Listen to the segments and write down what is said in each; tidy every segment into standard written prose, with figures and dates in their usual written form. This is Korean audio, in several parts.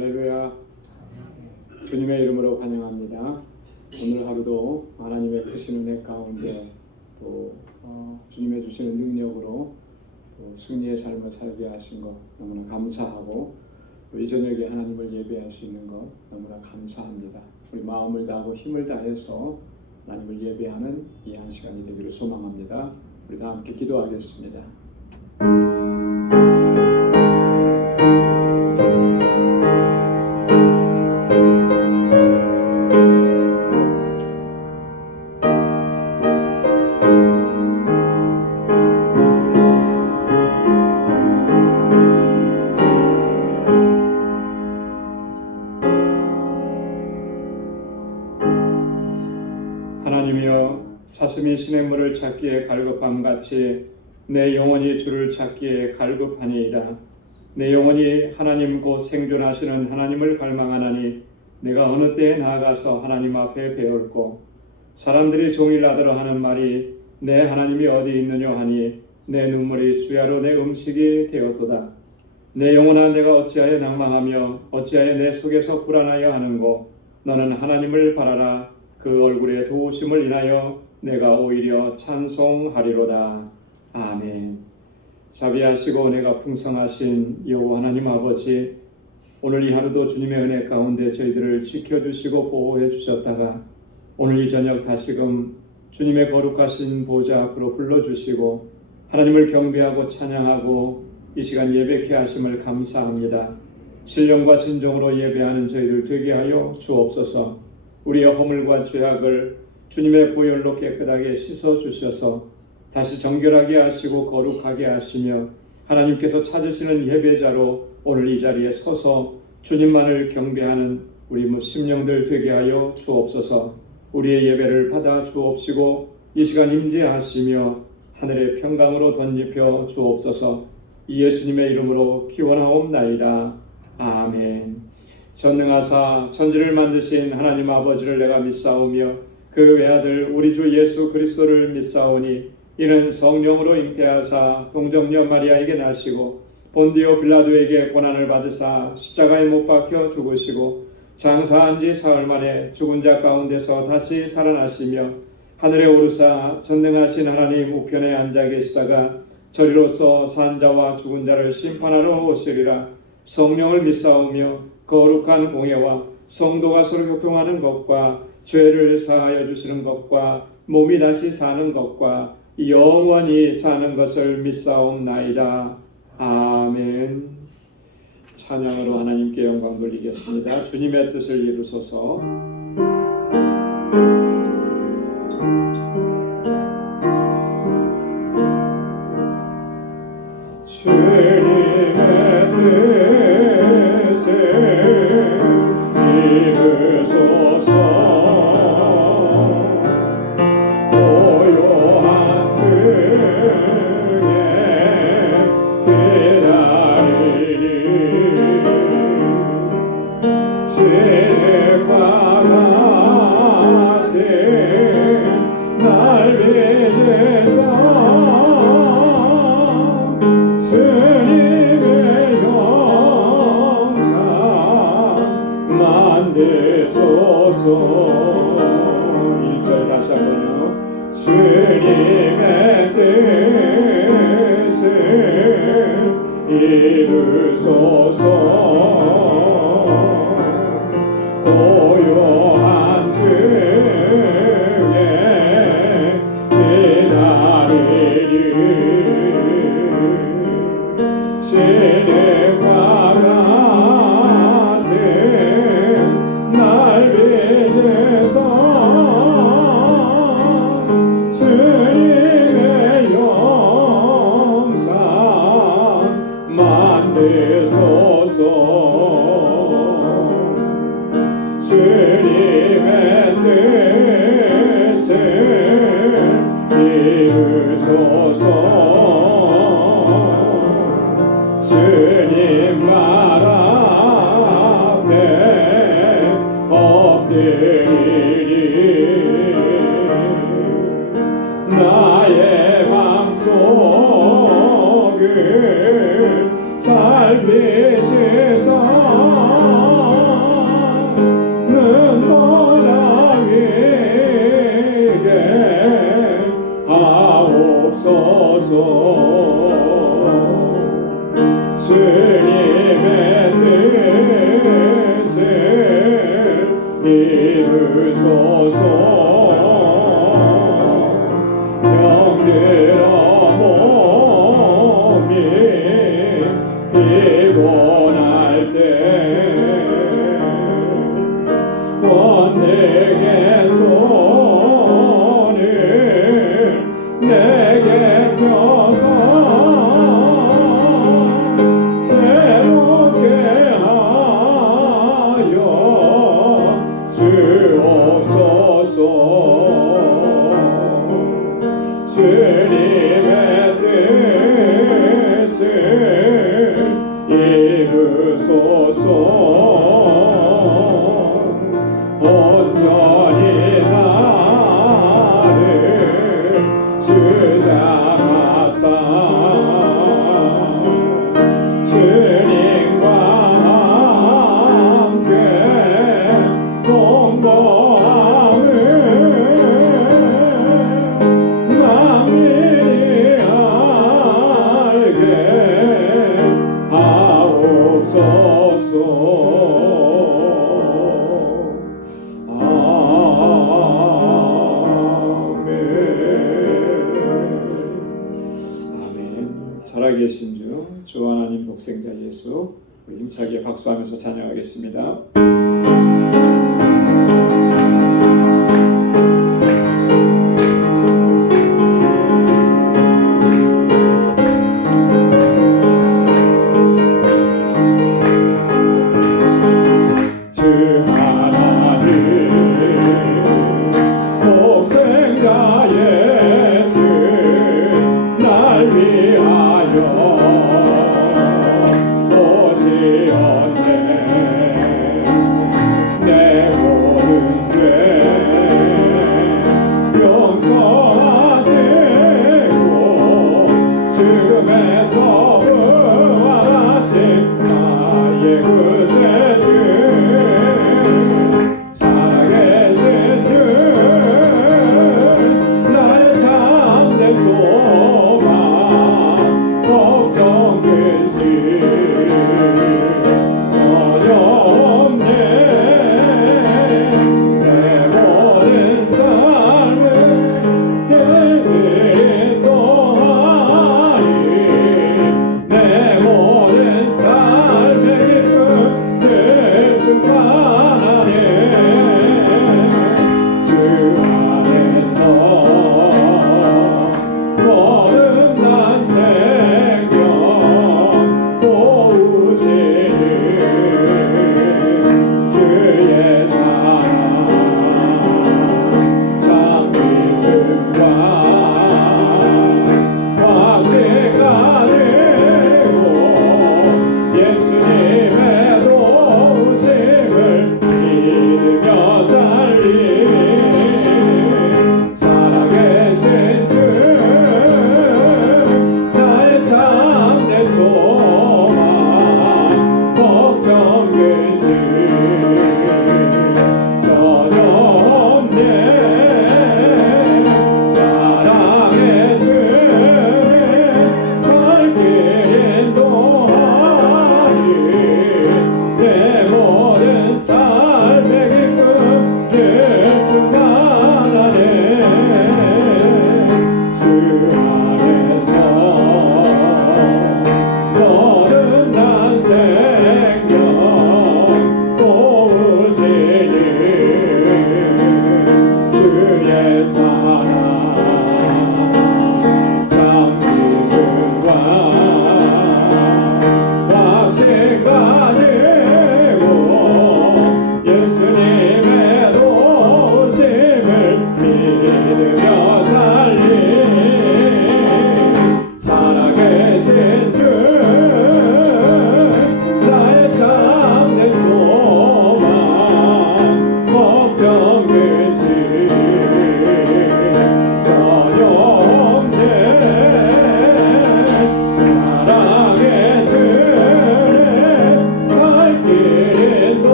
할렐루야. 주님의 이름으로 환영합니다. 오늘 하루도 하나님의 크신 은혜 가운데 또 주님의 주시는 능력으로 또 승리의 삶을 살게 하신 것 너무나 감사하고, 또 이 저녁에 하나님을 예배할 수 있는 것 너무나 감사합니다. 우리 마음을 다하고 힘을 다해서 하나님을 예배하는 이 한 시간이 되기를 소망합니다. 우리 다 함께 기도하겠습니다. 하나님이여, 사슴이 시냇물을 찾기에 갈급함같이 내 영혼이 주를 찾기에 갈급하니이다. 내 영혼이 하나님 곧 생존하시는 하나님을 갈망하나니 내가 어느 때에 나아가서 하나님 앞에 배울고, 사람들이 종일나더러 하는 말이 내 하나님이 어디 있느냐 하니 내 눈물이 주야로 내 음식이 되었도다. 내 영혼아, 내가 어찌하여 낭망하며 어찌하여 내 속에서 불안하여 하는고. 너는 하나님을 바라라. 그 얼굴의 도우심을 인하여 내가 오히려 찬송하리로다. 아멘. 자비하시고 은혜가 풍성하신 여호와 하나님 아버지, 오늘 이 하루도 주님의 은혜 가운데 저희들을 지켜주시고 보호해 주셨다가 오늘 이 저녁 다시금 주님의 거룩하신 보좌 앞으로 불러주시고 하나님을 경배하고 찬양하고 이 시간 예배케 하심을 감사합니다. 신령과 진정으로 예배하는 저희들 되게 하여 주옵소서. 우리의 허물과 죄악을 주님의 보혈로 깨끗하게 씻어주셔서 다시 정결하게 하시고 거룩하게 하시며 하나님께서 찾으시는 예배자로 오늘 이 자리에 서서 주님만을 경배하는 우리 심령들 되게 하여 주옵소서. 우리의 예배를 받아 주옵시고 이 시간 임재하시며 하늘의 평강으로 덧입혀 주옵소서. 이 예수님의 이름으로 기원하옵나이다. 아멘. 전능하사 천지를 만드신 하나님 아버지를 내가 믿사오며 그 외아들 우리 주 예수 그리스도를 믿사오니 이는 성령으로 잉태하사 동정녀 마리아에게 나시고 본디오 빌라도에게 고난을 받으사 십자가에 못 박혀 죽으시고 장사한 지 사흘 만에 죽은 자 가운데서 다시 살아나시며 하늘에 오르사 전능하신 하나님 우편에 앉아 계시다가 저리로서 산 자와 죽은 자를 심판하러 오시리라. 성령을 믿사오며 거룩한 공예와 성도가 서로 교통하는 것과 죄를 사하여 주시는 것과 몸이 다시 사는 것과 영원히 사는 것을 믿사옵나이다. 아멘. 찬양으로 하나님께 영광 돌리겠습니다. 주님의 뜻을 이루소서. 주님의 뜻을 이루소서. 고요한 중에 기다리니 시냇과 같은 날 빚으사 주님의 영상 만드소서. 1절 다시 한번요. 주님의 뜻을 이루소서. 고요한 중에 기다리리 시냇과 같은 날 빚으사 주님의 영상 만드소서. 주님의 뜻을 이루소서. 주님 말 앞에 엎드리리. 나의 맘속을 잘 비시사 주님의 뜻을 이루소서. 병들어 몸이 피곤할 때 권능의 손을 내게 펴서 새롭게 하여 주옵소서. 주님의 뜻을 이루소서. 온전히 나를 주장하사 주님과 함께 공부함을 만민이 알게 하옵소서. 살아계신 주 하나님 독생자 예수, 우리 힘차게 박수하면서 찬양하겠습니다. 주 하나님 독생자 예수 날 위하여 오시었네. 내 모든 죄 용서하시고 죽음에서 부활하신 나의 구세주 살아계신 주 나의 참된 소망 걱정 근심 전혀 없네. 내 모든 삶을 인도하리. 내 모든 삶의 기쁨 늘 충만하네. 주 안에서 거듭난 생명 도우시는 주의 사랑 참 기쁨과 확신 가지고 예수님의 도우심을 믿으며 살리. 살아계신 주 나의 참된 소망 걱정 근심 전혀 없네. 사랑의 주님 밝게 인도하리. 내 모든 삶의 기쁨 늘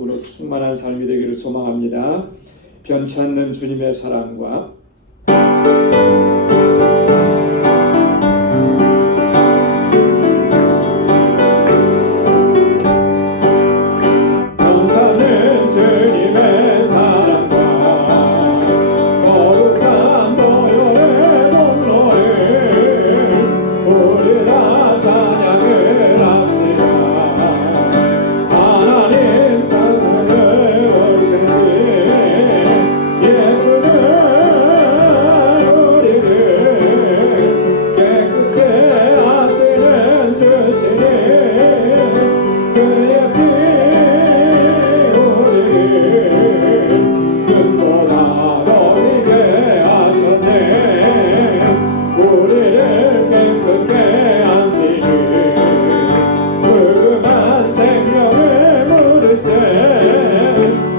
기쁨으로 충만한 삶이 되기를 소망합니다. 변치 않는 주님의 사랑과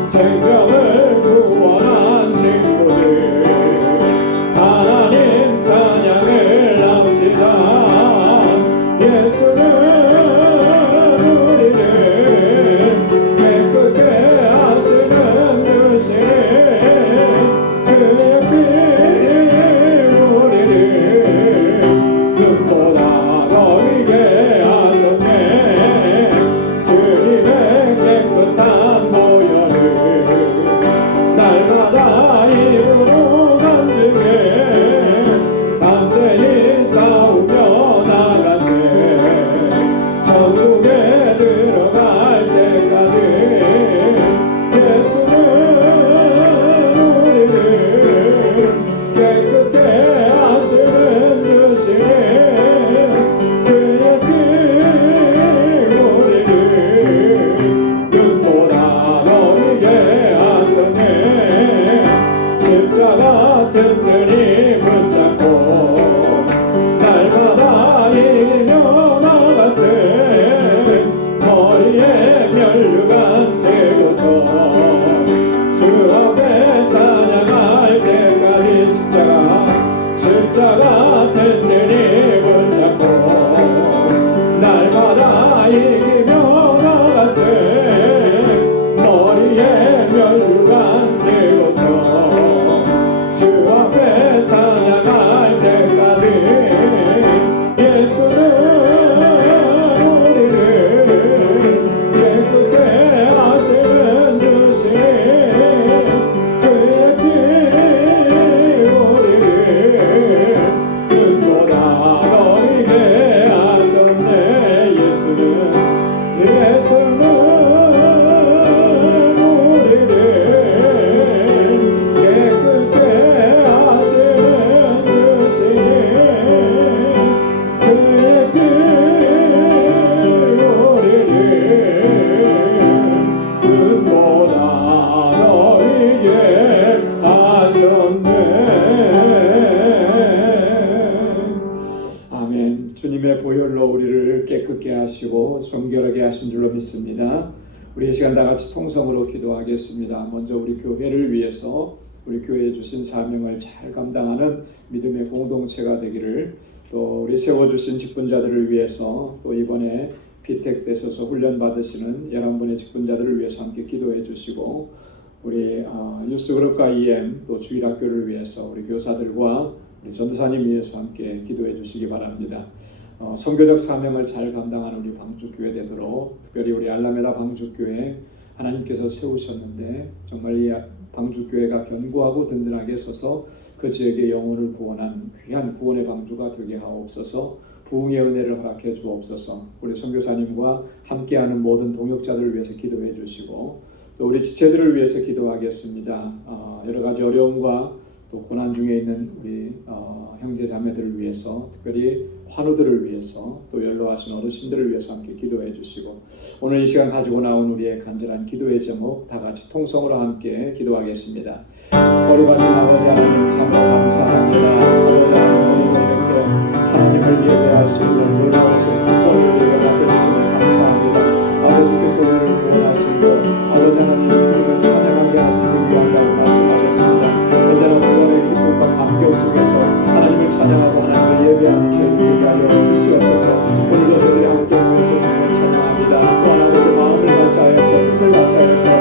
생명을 구원한 친구들 하나님 찬양을 합시다. 예수는 우리를 깨끗게 하시는 주신 그의 피 우리를 눈보다 더 위게 하셨네. 주님의 깨끗한 보혈을 날마다 입으로 간증해 담대히 싸우며 나가세. 천국에 들어갈 때까지 예수는 우리를 깨끗게 하시는 주신 그의 피 우리를 눈보다 더 위게 하셨네. 십자가 튼튼히 붙잡고 날마다 이기며 나가세. 머리에 면류관 세고서 주 앞에 찬양할 때까지 십자가 튼튼히 붙잡고 날마다 이기며 나가세. 머리에 면류관 세고서 주 앞에 찬양할 때까지 예수는 우리를 깨끗게 하시는 주신 그의 피 우리를 눈보다 더 위게 하셨네. 예수는 우리를 깨끗게 하시는 주신 그의 피 우리를 눈보다 더 위게 하셨네. 아멘. 주님의 보혈로 우리를 깨끗게 하시고 정결하게 하신 줄로 믿습니다. 우리 이 시간 다 같이 통성으로 기도하겠습니다. 먼저 우리 교회를 위해서 우리 교회에 주신 사명을 잘 감당하는 믿음의 공동체가 되기를, 또 우리 세워주신 직분자들을 위해서, 또 이번에 피택되셔서 훈련받으시는 11분의 직분자들을 위해서 함께 기도해 주시고, 우리 유스그룹과 EM 또 주일학교를 위해서 우리 교사들과 우리 전도사님 위해서 함께 기도해 주시기 바랍니다. 선교적 사명을 잘 감당하는 우리 방주교회 되도록, 특별히 우리 알라메다 방주교회 하나님께서 세우셨는데 정말 이 방주교회가 견고하고 든든하게 서서 그 지역의 영혼을 구원한 귀한 구원의 방주가 되게 하옵소서. 부흥의 은혜를 허락해 주옵소서. 우리 선교사님과 함께하는 모든 동역자들을 위해서 기도해 주시고, 또 우리 지체들을 위해서 기도하겠습니다. 여러 가지 어려움과 또 고난 중에 있는 우리 형제 자매들을 위해서, 특별히 환우들을 위해서, 또 연로하신 어르신들을 위해서 함께 기도해 주시고, 오늘 이 시간 가지고 나온 우리의 간절한 기도의 제목 다 같이 통성으로 함께 기도하겠습니다. 거룩하신 아버지 하나님, 참으로 감사합니다. 아버지 하나님, 오늘 이렇게 하나님을 예배할 수 있는 놀라우신 특권을 우리가 갖게 되심을 감사합니다. 아버지께서 우리를 구원하시고 아버지 하나님 주님을 찬양하게 하시기 위함이라고 말씀하셨습니다. 언제나 구원의 기쁨과 감격 속에서 하나님을 찬양하고 하나님을 예배하는 저희를 되게 하여 주시옵소서. 오늘도 저희들이 함께 모여서 주님을 찬양합니다. 또한 아버지 마음을 같이 하여서 뜻을 같이 하여서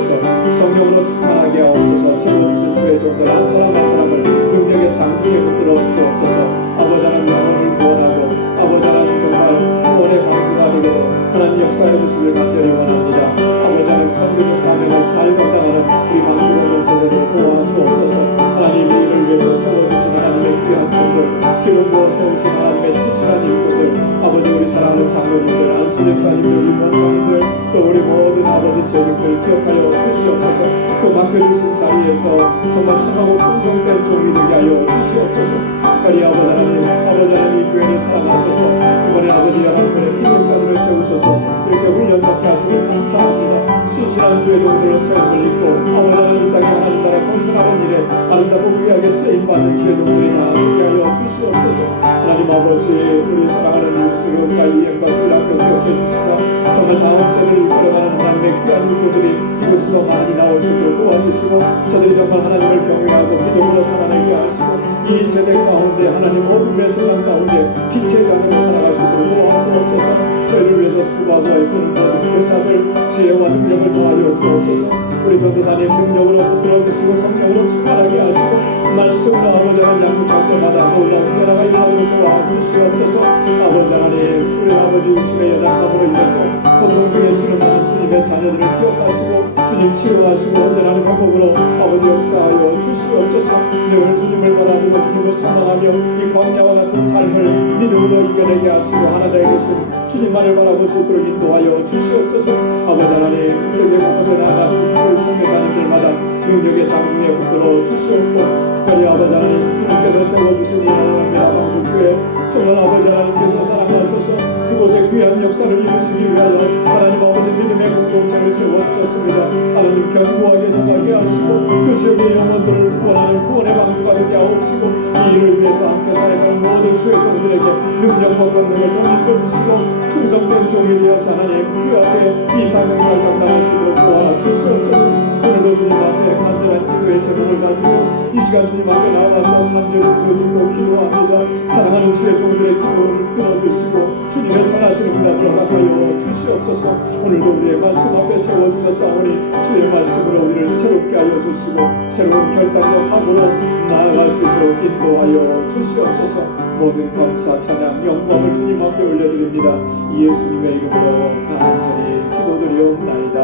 주옵소서. 성령으로 충만하게 하옵소서. 세워주신 주의 종들 한 사람 한 사람을 능력의 장중에 붙들어 주옵소서. 아버지 하나님 영혼을 구원하고 아버지 하나님 정말 구원의 방주가 되기로 하나님 역사해 주시길 간절히 원합니다. 아버지 하나님 선교적 사명을 잘 감당하는 우리 방주 공동체들을 도와주옵소서. 하나님 우리를 위해서 세워주신 하나님의 귀한 종들, 기름 부어 세우신 하나님의 신실한 일꾼들, 아버지 우리 사랑하는 장로님들, 안수 집사님들, 우리 원장님들, 또 우리 모든 아버지 제국들 기억하여 주시옵소서. 그 맡겨주신 자리에서 정말 착하고 충성된 종이 되게 하여 주시옵소서. 특별히 아버지 하나님 이 교회를 사랑하셔서 이번에 아버지 11분의 기념자들을 세우셔서 이렇게 훈련받게 하시길 감사합니다. 신실한 주의 종들을 세움을 입고 아버지 하나님 이 땅에 하나님 나라 건설하는 일에 아름답고 귀하게 쓰임받는 주의 종들이 다 되게 하여 주시옵소서. 하나님 아버지 우리 사랑하는 이웃수금과 이엠과 주일학교 기억해 주시자 정말 다음 세대를 이끌어가는 하나님의 귀한 일꾼들이 이곳에서 많이 나올 수 있도록 도와주시고 저들이 정말 하나님을 경외하고 믿음으로 살아내게 하시고 이 세대 가운데 하나님 어둠의 세상 가운데 빛의 자녀로 살아갈 수 있도록 도와주옵소서. 저희를 위해서 수고하고 애쓰는 모든 교사들 지혜와 능력을 더하여 주옵소서. 우리 전도사님 능력으로 붙들어 주시고 성령으로 충만하게 하시고 말씀으로 아버지 하나님 양육할 때마다 놀라운 변화가 일어나도록 도와주시옵소서. 아버지 하나님 우리 아버지 육신의 연약함으로 인해서 고통 중에 수련하는 주님의 자녀들을 기억하시고 주님 치료하시고 온전한 회복으로 아버지 역사하여 주시옵소서. 늘 주님을 바라보고 주님을 소망하며 이 광야와 같은 삶을 믿음으로 이겨내게 하시고 하나님에 계신 주님만을 바라볼 수 있도록 인도하여 주시옵소서. 아버지 하나님 세계 곳곳에 나아가신 우리 선교사님들마다 능력의 장중에 붙들어 주시옵고 특별히 아버지 하나님 주님께서 세워주신 이 하나님의 방주교회 정말 아버지 하나님께서 사랑하셔서 그곳에 귀한 역사를 이루시기 위하여 하나님 아버지 믿음의 공동체를 세워주셨습니다. 하나님 견고하게 서가게 하시고 그 지역의 영혼들을 구원하는 구원의 방주가 되게 하옵시고 이 일을 위해서 함께 살아가는 모든 주의 종들에게 능력과 권능을 더 이끌으시고 충성된 종이 되어서 하나님 귀하게 이 사명 잘 감당하시도록 도와주시옵소서. 오늘도 주님 앞에 간절한 기도의 제목을 가지고 이 시간 주님 앞에 나와서 간절히 부르짖고 기도합니다. 사랑하는 주의 종들의 기도를 들어주시고 주님의 선하신 응답을 허락하여 주시옵소서. 오늘도 우리의 말씀 앞에 세워주셨사오니 주의 말씀으로 우리를 새롭게 하여 주시고 새로운 결단과 각오로 나아갈 수 있도록 인도하여 주시옵소서. 모든 감사 찬양 영광을 주님 앞에 올려드립니다. 예수님의 이름으로 간절히 기도드리옵나이다.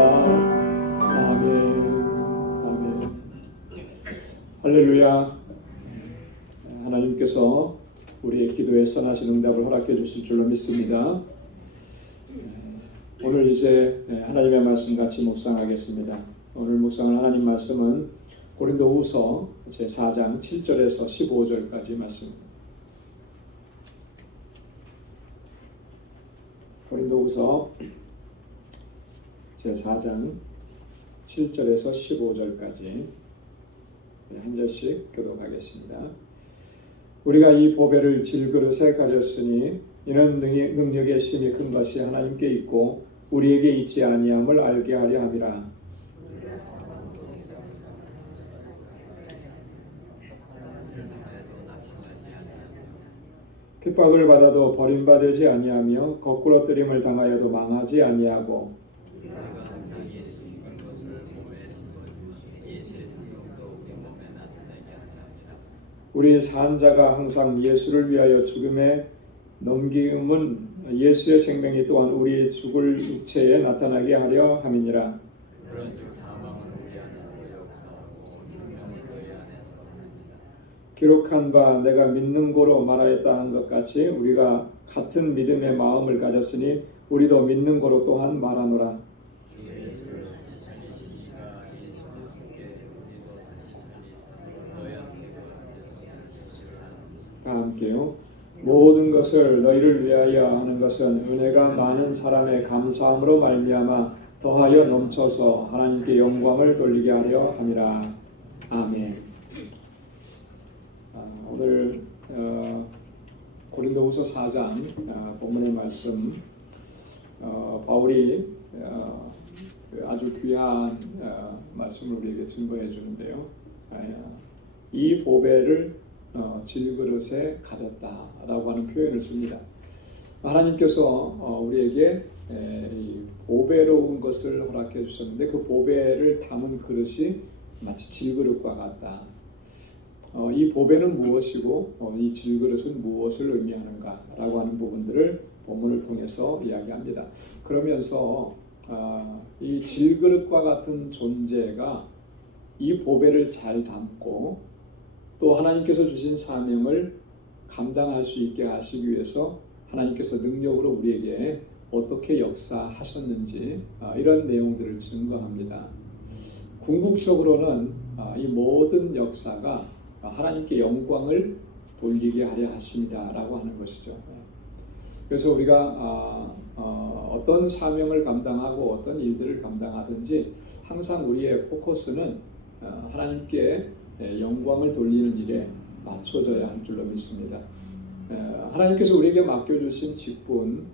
아멘. 할렐루야. 하나님께서 우리의 기도에 선하신 응답을 허락해 주실 줄로 믿습니다. 오늘 이제 하나님의 말씀 같이 묵상하겠습니다. 오늘 묵상할 하나님 말씀은 고린도후서 제4장 7절에서 15절까지 말씀입니다. 고린도후서 제4장 7절에서 15절까지 한 절씩 교독하겠습니다. 우리가 이 보배를 질그릇에 가졌으니 이는 능력의 심이 큰 것이 하나님께 있고 우리에게 있지 아니함을 알게 하려 함이라. 핍박을 받아도 버림받지 아니하며 거꾸로 뜨림을 당하여도 망하지 아니하고 우리 산자가 항상 예수를 위하여 죽음에 넘김은 예수의 생명이 또한 우리 죽을 육체에 나타나게 하려 함이니라. 기록한 바 내가 믿는 고로 말하였다 한 것 같이 우리가 같은 믿음의 마음을 가졌으니 우리도 믿는 고로 또한 말하노라. 다 함께요. 모든 것을 너희를 위하여 하는 것은 은혜가 많은 사람의 감사함으로 말미암아 더하여 넘쳐서 하나님께 영광을 돌리게 하려 함이라. 아멘. 오늘 고린도후서 4장 본문의 말씀 바울이 아주 귀한 말씀을 우리에게 증거해 주는데요. 이 보배를 질그릇에 가졌다라고 하는 표현을 씁니다. 하나님께서 우리에게 이 보배로운 것을 허락해 주셨는데 그 보배를 담은 그릇이 마치 질그릇과 같다. 이 보배는 무엇이고 이 질그릇은 무엇을 의미하는가라고 하는 부분들을 본문을 통해서 이야기합니다. 그러면서 이 질그릇과 같은 존재가 이 보배를 잘 담고 또 하나님께서 주신 사명을 감당할 수 있게 하시기 위해서 하나님께서 능력으로 우리에게 어떻게 역사하셨는지 이런 내용들을 증거합니다. 궁극적으로는 이 모든 역사가 하나님께 영광을 돌리게 하려 하십니다라고 하는 것이죠. 그래서 우리가 어떤 사명을 감당하고 어떤 일들을 감당하든지 항상 우리의 포커스는 하나님께 영광을 돌리는 일에 맞춰져야 할 줄로 믿습니다. 하나님께서 우리에게 맡겨주신 직분,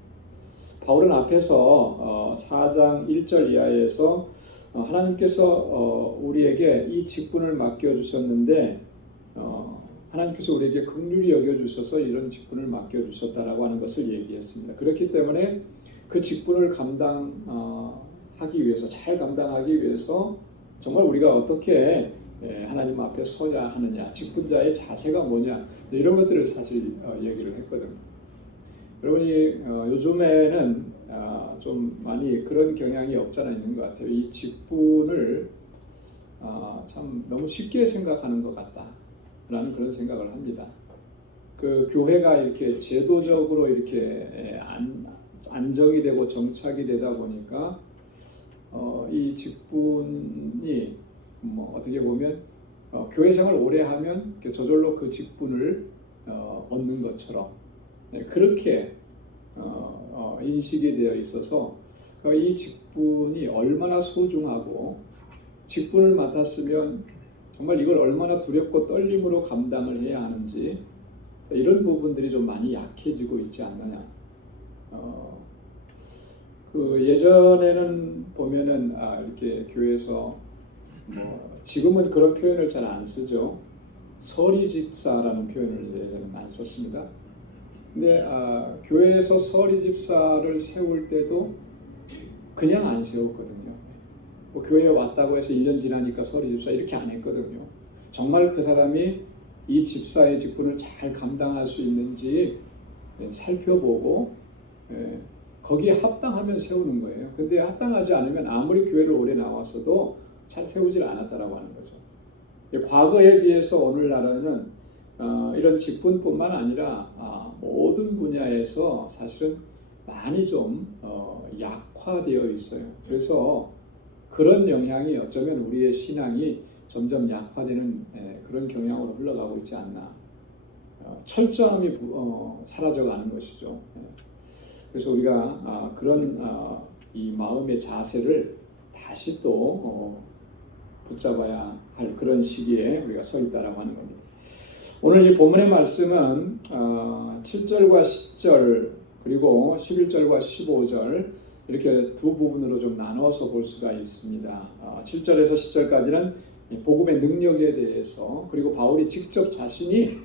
바울은 앞에서 4장 1절 이하에서 하나님께서 우리에게 이 직분을 맡겨주셨는데 하나님께서 우리에게 긍휼히 여겨주셔서 이런 직분을 맡겨주셨다라고 하는 것을 얘기했습니다. 그렇기 때문에 그 직분을 감당하기 위해서, 잘 감당하기 위해서 정말 우리가 어떻게 하나님 앞에 서야 하느냐, 직분자의 자세가 뭐냐, 이런 것들을 사실 얘기를 했거든요. 여러분이 요즘에는 좀 많이 그런 경향이 없잖아 있는 것 같아요. 이 직분을 참 너무 쉽게 생각하는 것 같다라는 그런 생각을 합니다. 그 교회가 이렇게 제도적으로 이렇게 안정이 되고 정착이 되다 보니까 이 직분이 어떻게 보면 교회 생활 오래 하면 저절로 그 직분을 얻는 것처럼 그렇게 인식이 되어 있어서 이 직분이 얼마나 소중하고 직분을 맡았으면 정말 이걸 얼마나 두렵고 떨림으로 감당을 해야 하는지 이런 부분들이 좀 많이 약해지고 있지 않느냐. 그 예전에는 보면은 이렇게 교회에서 지금은 그런 표현을 잘 안 쓰죠. 서리집사라는 표현을 예전에 많이 썼습니다. 근데 교회에서 서리집사를 세울 때도 그냥 안 세웠거든요. 교회에 왔다고 해서 1년 지나니까 서리집사 이렇게 안 했거든요. 정말 그 사람이 이 집사의 직분을 잘 감당할 수 있는지 살펴보고 거기에 합당하면 세우는 거예요. 근데 합당하지 않으면 아무리 교회를 오래 나왔어도 잘 세우질 않았다라고 하는 거죠. 과거에 비해서 오늘날은 이런 직분뿐만 아니라 모든 분야에서 사실은 많이 좀 약화되어 있어요. 그래서 그런 영향이 어쩌면 우리의 신앙이 점점 약화되는 그런 경향으로 흘러가고 있지 않나. 철저함이 사라져가는 것이죠. 그래서 우리가 그런 이 마음의 자세를 다시 또 붙잡아야 할 그런 시기에 우리가 서 있다라고 하는 겁니다. 오늘 이 본문의 말씀은 7절과 10절 그리고 11절과 15절 이렇게 두 부분으로 좀 나눠서 볼 수가 있습니다. 7절에서 10절까지는 복음의 능력에 대해서 그리고 바울이 직접 자신이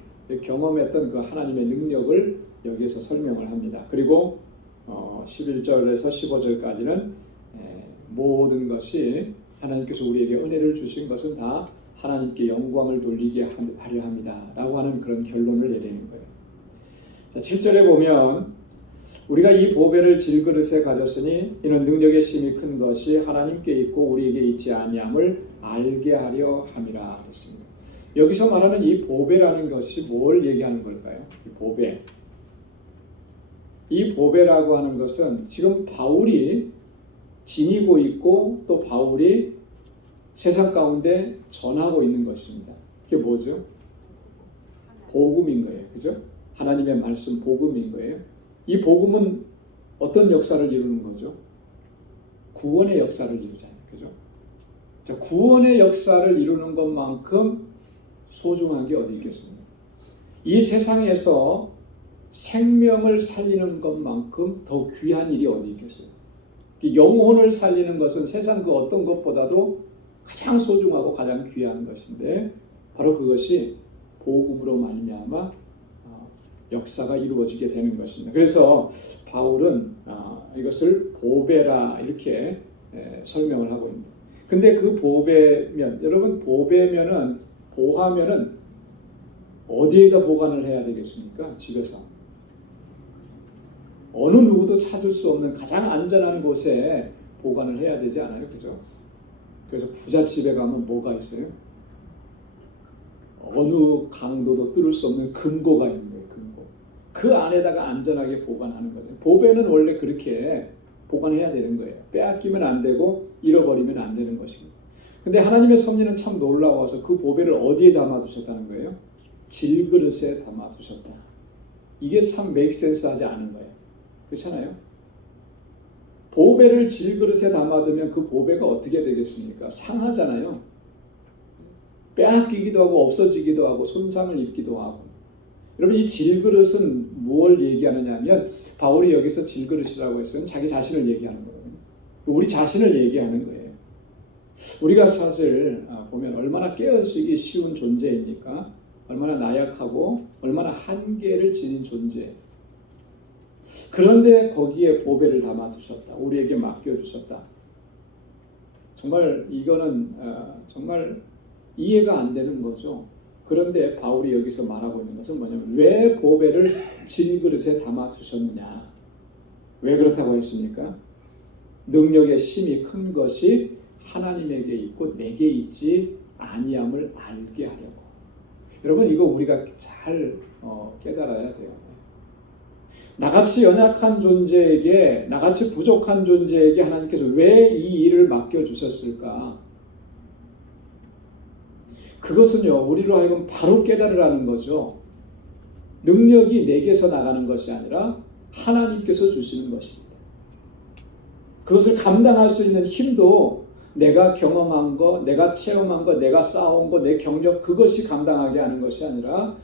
경험했던 그 하나님의 능력을 여기에서 설명을 합니다. 그리고 11절에서 15절까지는 모든 것이 하나님께서 우리에게 은혜를 주신 것은 다 하나님께 영광을 돌리게 하려 합니다 라고 하는 그런 결론을 내리는 거예요. 자, 7절에 보면 우리가 이 보배를 질그릇에 가졌으니 이는 능력의 심이 큰 것이 하나님께 있고 우리에게 있지 아니함을 알게 하려 함이라 했습니다. 여기서 말하는 이 보배라는 것이 뭘 얘기하는 걸까요? 이 보배. 이 보배라고 하는 것은 지금 바울이 지니고 있고 또 바울이 세상 가운데 전하고 있는 것입니다. 그게 뭐죠? 복음인 거예요. 그죠? 하나님의 말씀 복음인 거예요. 이 복음은 어떤 역사를 이루는 거죠? 구원의 역사를 이루잖아요. 그죠? 자, 구원의 역사를 이루는 것만큼 소중한 게 어디 있겠습니까? 이 세상에서 생명을 살리는 것만큼 더 귀한 일이 어디 있겠어요? 영혼을 살리는 것은 세상 그 어떤 것보다도 가장 소중하고 가장 귀한 것인데 바로 그것이 복음으로 말미암아 역사가 이루어지게 되는 것입니다. 그래서 바울은 이것을 보배라 이렇게 설명을 하고 있습니다. 근데 그 보배면, 여러분 보배면은 보화면은 어디에다 보관을 해야 되겠습니까? 집에서. 어느 누구도 찾을 수 없는 가장 안전한 곳에 보관을 해야 되지 않아요? 그죠? 그래서 부잣집에 가면 뭐가 있어요? 어느 강도도 뚫을 수 없는 금고가 있는 거예요. 금고. 그 안에다가 안전하게 보관하는 거예요. 보배는 원래 그렇게 보관해야 되는 거예요. 빼앗기면 안 되고 잃어버리면 안 되는 것입니다. 근데 하나님의 섭리는 참 놀라워서 그 보배를 어디에 담아두셨다는 거예요? 질그릇에 담아두셨다. 이게 참 make sense 하지 않은 거예요. 그렇잖아요? 보배를 질그릇에 담아두면 그 보배가 어떻게 되겠습니까? 상하잖아요. 빼앗기기도 하고 없어지기도 하고 손상을 입기도 하고. 여러분 이 질그릇은 뭘 얘기하느냐 하면 바울이 여기서 질그릇이라고 했으면 자기 자신을 얘기하는 거거든요. 우리 자신을 얘기하는 거예요. 우리가 사실 보면 얼마나 깨어지기 쉬운 존재입니까? 얼마나 나약하고 얼마나 한계를 지닌 존재. 그런데 거기에 보배를 담아두셨다. 우리에게 맡겨주셨다. 정말 이거는 정말 이해가 안 되는 거죠. 그런데 바울이 여기서 말하고 있는 것은 뭐냐면 왜 보배를 질그릇에 담아두셨느냐. 왜 그렇다고 했습니까? 능력의 힘이 큰 것이 하나님에게 있고 내게 있지 아니함을 알게 하려고. 여러분 이거 우리가 잘 깨달아야 돼요. 나같이 연약한 존재에게, 나같이 부족한 존재에게 하나님께서 왜 이 일을 맡겨주셨을까? 그것은요, 우리로 하여금 바로 깨달으라는 거죠. 능력이 내게서 나가는 것이 아니라 하나님께서 주시는 것입니다. 그것을 감당할 수 있는 힘도 내가 경험한 거, 내가 체험한 거, 내가 쌓아온 거, 내 경력 그것이 감당하게 하는 것이 아니라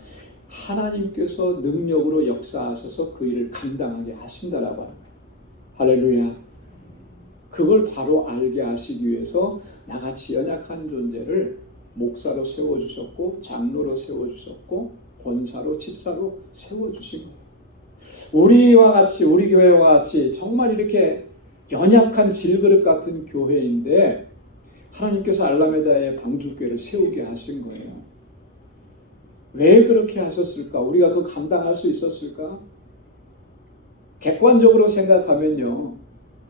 하나님께서 능력으로 역사하셔서 그 일을 감당하게 하신다라고 합니다. 할렐루야. 그걸 바로 알게 하시기 위해서 나같이 연약한 존재를 목사로 세워주셨고 장로로 세워주셨고 권사로 집사로 세워주신 거예요. 우리와 같이 우리 교회와 같이 정말 이렇게 연약한 질그릇 같은 교회인데 하나님께서 알라메다의 방주교회를 세우게 하신 거예요. 왜 그렇게 하셨을까? 우리가 그 감당할 수 있었을까? 객관적으로 생각하면요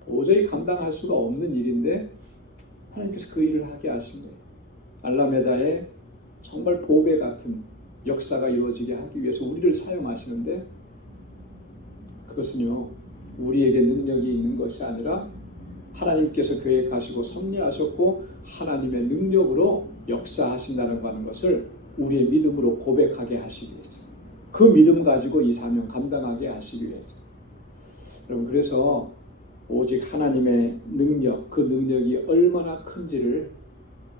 도저히 감당할 수가 없는 일인데 하나님께서 그 일을 하게 하신 거예요. 알라메다의 정말 보배 같은 역사가 이루어지게 하기 위해서 우리를 사용하시는데 그것은요 우리에게 능력이 있는 것이 아니라 하나님께서 계획하시고 섭리하셨고 하나님의 능력으로 역사하신다는 것을 우리의 믿음으로 고백하게 하시기 위해서, 그 믿음 가지고 이 사명 감당하게 하시기 위해서. 여러분 그래서 오직 하나님의 능력, 그 능력이 얼마나 큰지를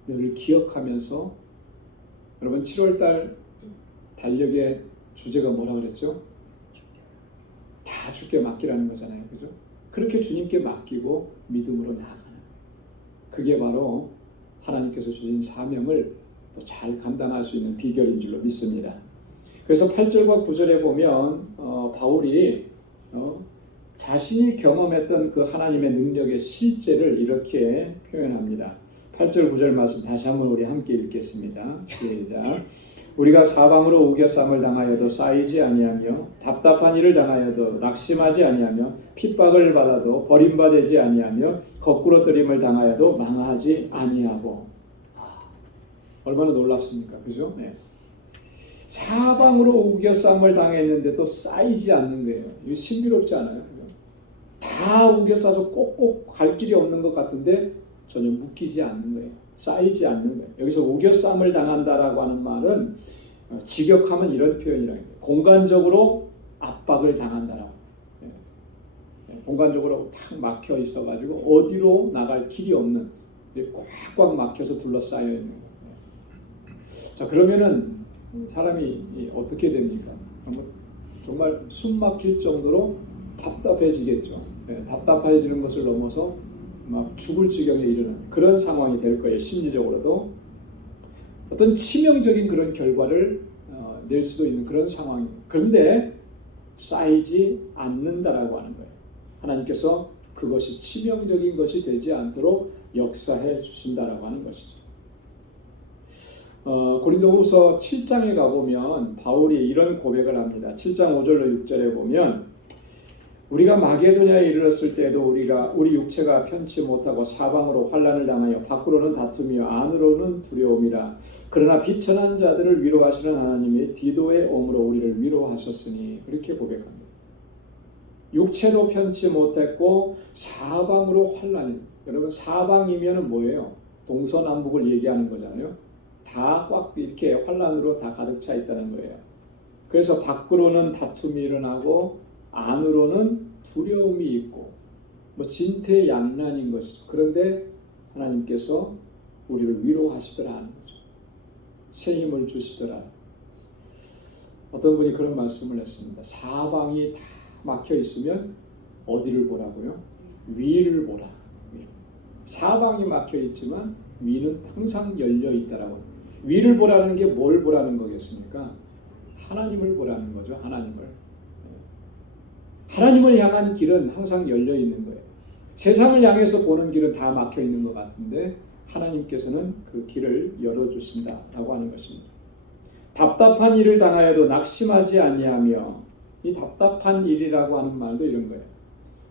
늘 기억하면서, 여러분 7월달 달력의 주제가 뭐라 그랬죠? 다 주께 맡기라는 거잖아요. 그죠? 그렇게 주님께 맡기고 믿음으로 나아가는, 그게 바로 하나님께서 주신 사명을 또 잘 감당할 수 있는 비결인 줄로 믿습니다. 그래서 8절과 9절에 보면 바울이 자신이 경험했던 그 하나님의 능력의 실제를 이렇게 표현합니다. 8절 9절 말씀 다시 한번 우리 함께 읽겠습니다. 시작. 우리가 사방으로 우겨쌈을 당하여도 쌓이지 아니하며 답답한 일을 당하여도 낙심하지 아니하며 핍박을 받아도 버림받지 아니하며 거꾸로 뜨림을 당하여도 망하지 아니하고. 얼마나 놀랍습니까? 그죠? 네. 사방으로 우겨쌈을 당했는데도 쌓이지 않는 거예요. 이거 신비롭지 않아요? 다 우겨싸서 꼭꼭 갈 길이 없는 것 같은데 전혀 묶이지 않는 거예요. 쌓이지 않는 거예요. 여기서 우겨쌈을 당한다라고 하는 말은 직역하면 이런 표현이라고 해요. 공간적으로 압박을 당한다라고. 공간적으로 탁 막혀 있어가지고 어디로 나갈 길이 없는, 꽉꽉 막혀서 둘러싸여 있는 거예요. 자, 그러면은 사람이 어떻게 됩니까? 정말 숨 막힐 정도로 답답해지겠죠. 답답해지는 것을 넘어서 막 죽을 지경에 이르는 그런 상황이 될 거예요. 심리적으로도 어떤 치명적인 그런 결과를 낼 수도 있는 그런 상황입니다. 그런데 쌓이지 않는다라고 하는 거예요. 하나님께서 그것이 치명적인 것이 되지 않도록 역사해 주신다라고 하는 것이죠. 고린도후서 7장에 가보면 바울이 이런 고백을 합니다. 7장 5절로 6절에 보면 우리가 마게도냐에 이르렀을 때에도 우리 육체가 편치 못하고 사방으로 환난을 당하여 밖으로는 다툼이요 안으로는 두려움이라. 그러나 비천한 자들을 위로하시는 하나님이 디도의 옴으로 우리를 위로하셨으니 이렇게 고백합니다. 육체도 편치 못했고 사방으로 환난이. 여러분 사방이면은 뭐예요? 동서남북을 얘기하는 거잖아요. 다 꽉 이렇게 환난으로 다 가득 차 있다는 거예요. 그래서 밖으로는 다툼이 일어나고 안으로는 두려움이 있고 진퇴양난인 것이죠. 그런데 하나님께서 우리를 위로하시더라 하는 거죠. 새 힘을 주시더라. 어떤 분이 그런 말씀을 했습니다. 사방이 다 막혀 있으면 어디를 보라고요? 위를 보라. 사방이 막혀 있지만 위는 항상 열려 있다라고. 위를 보라는 게 뭘 보라는 거겠습니까? 하나님을 보라는 거죠. 하나님을 향한 길은 항상 열려 있는 거예요. 세상을 향해서 보는 길은 다 막혀 있는 것 같은데 하나님께서는 그 길을 열어주신다라고 하는 것입니다. 답답한 일을 당하여도 낙심하지 아니하며, 이 답답한 일이라고 하는 말도 이런 거예요.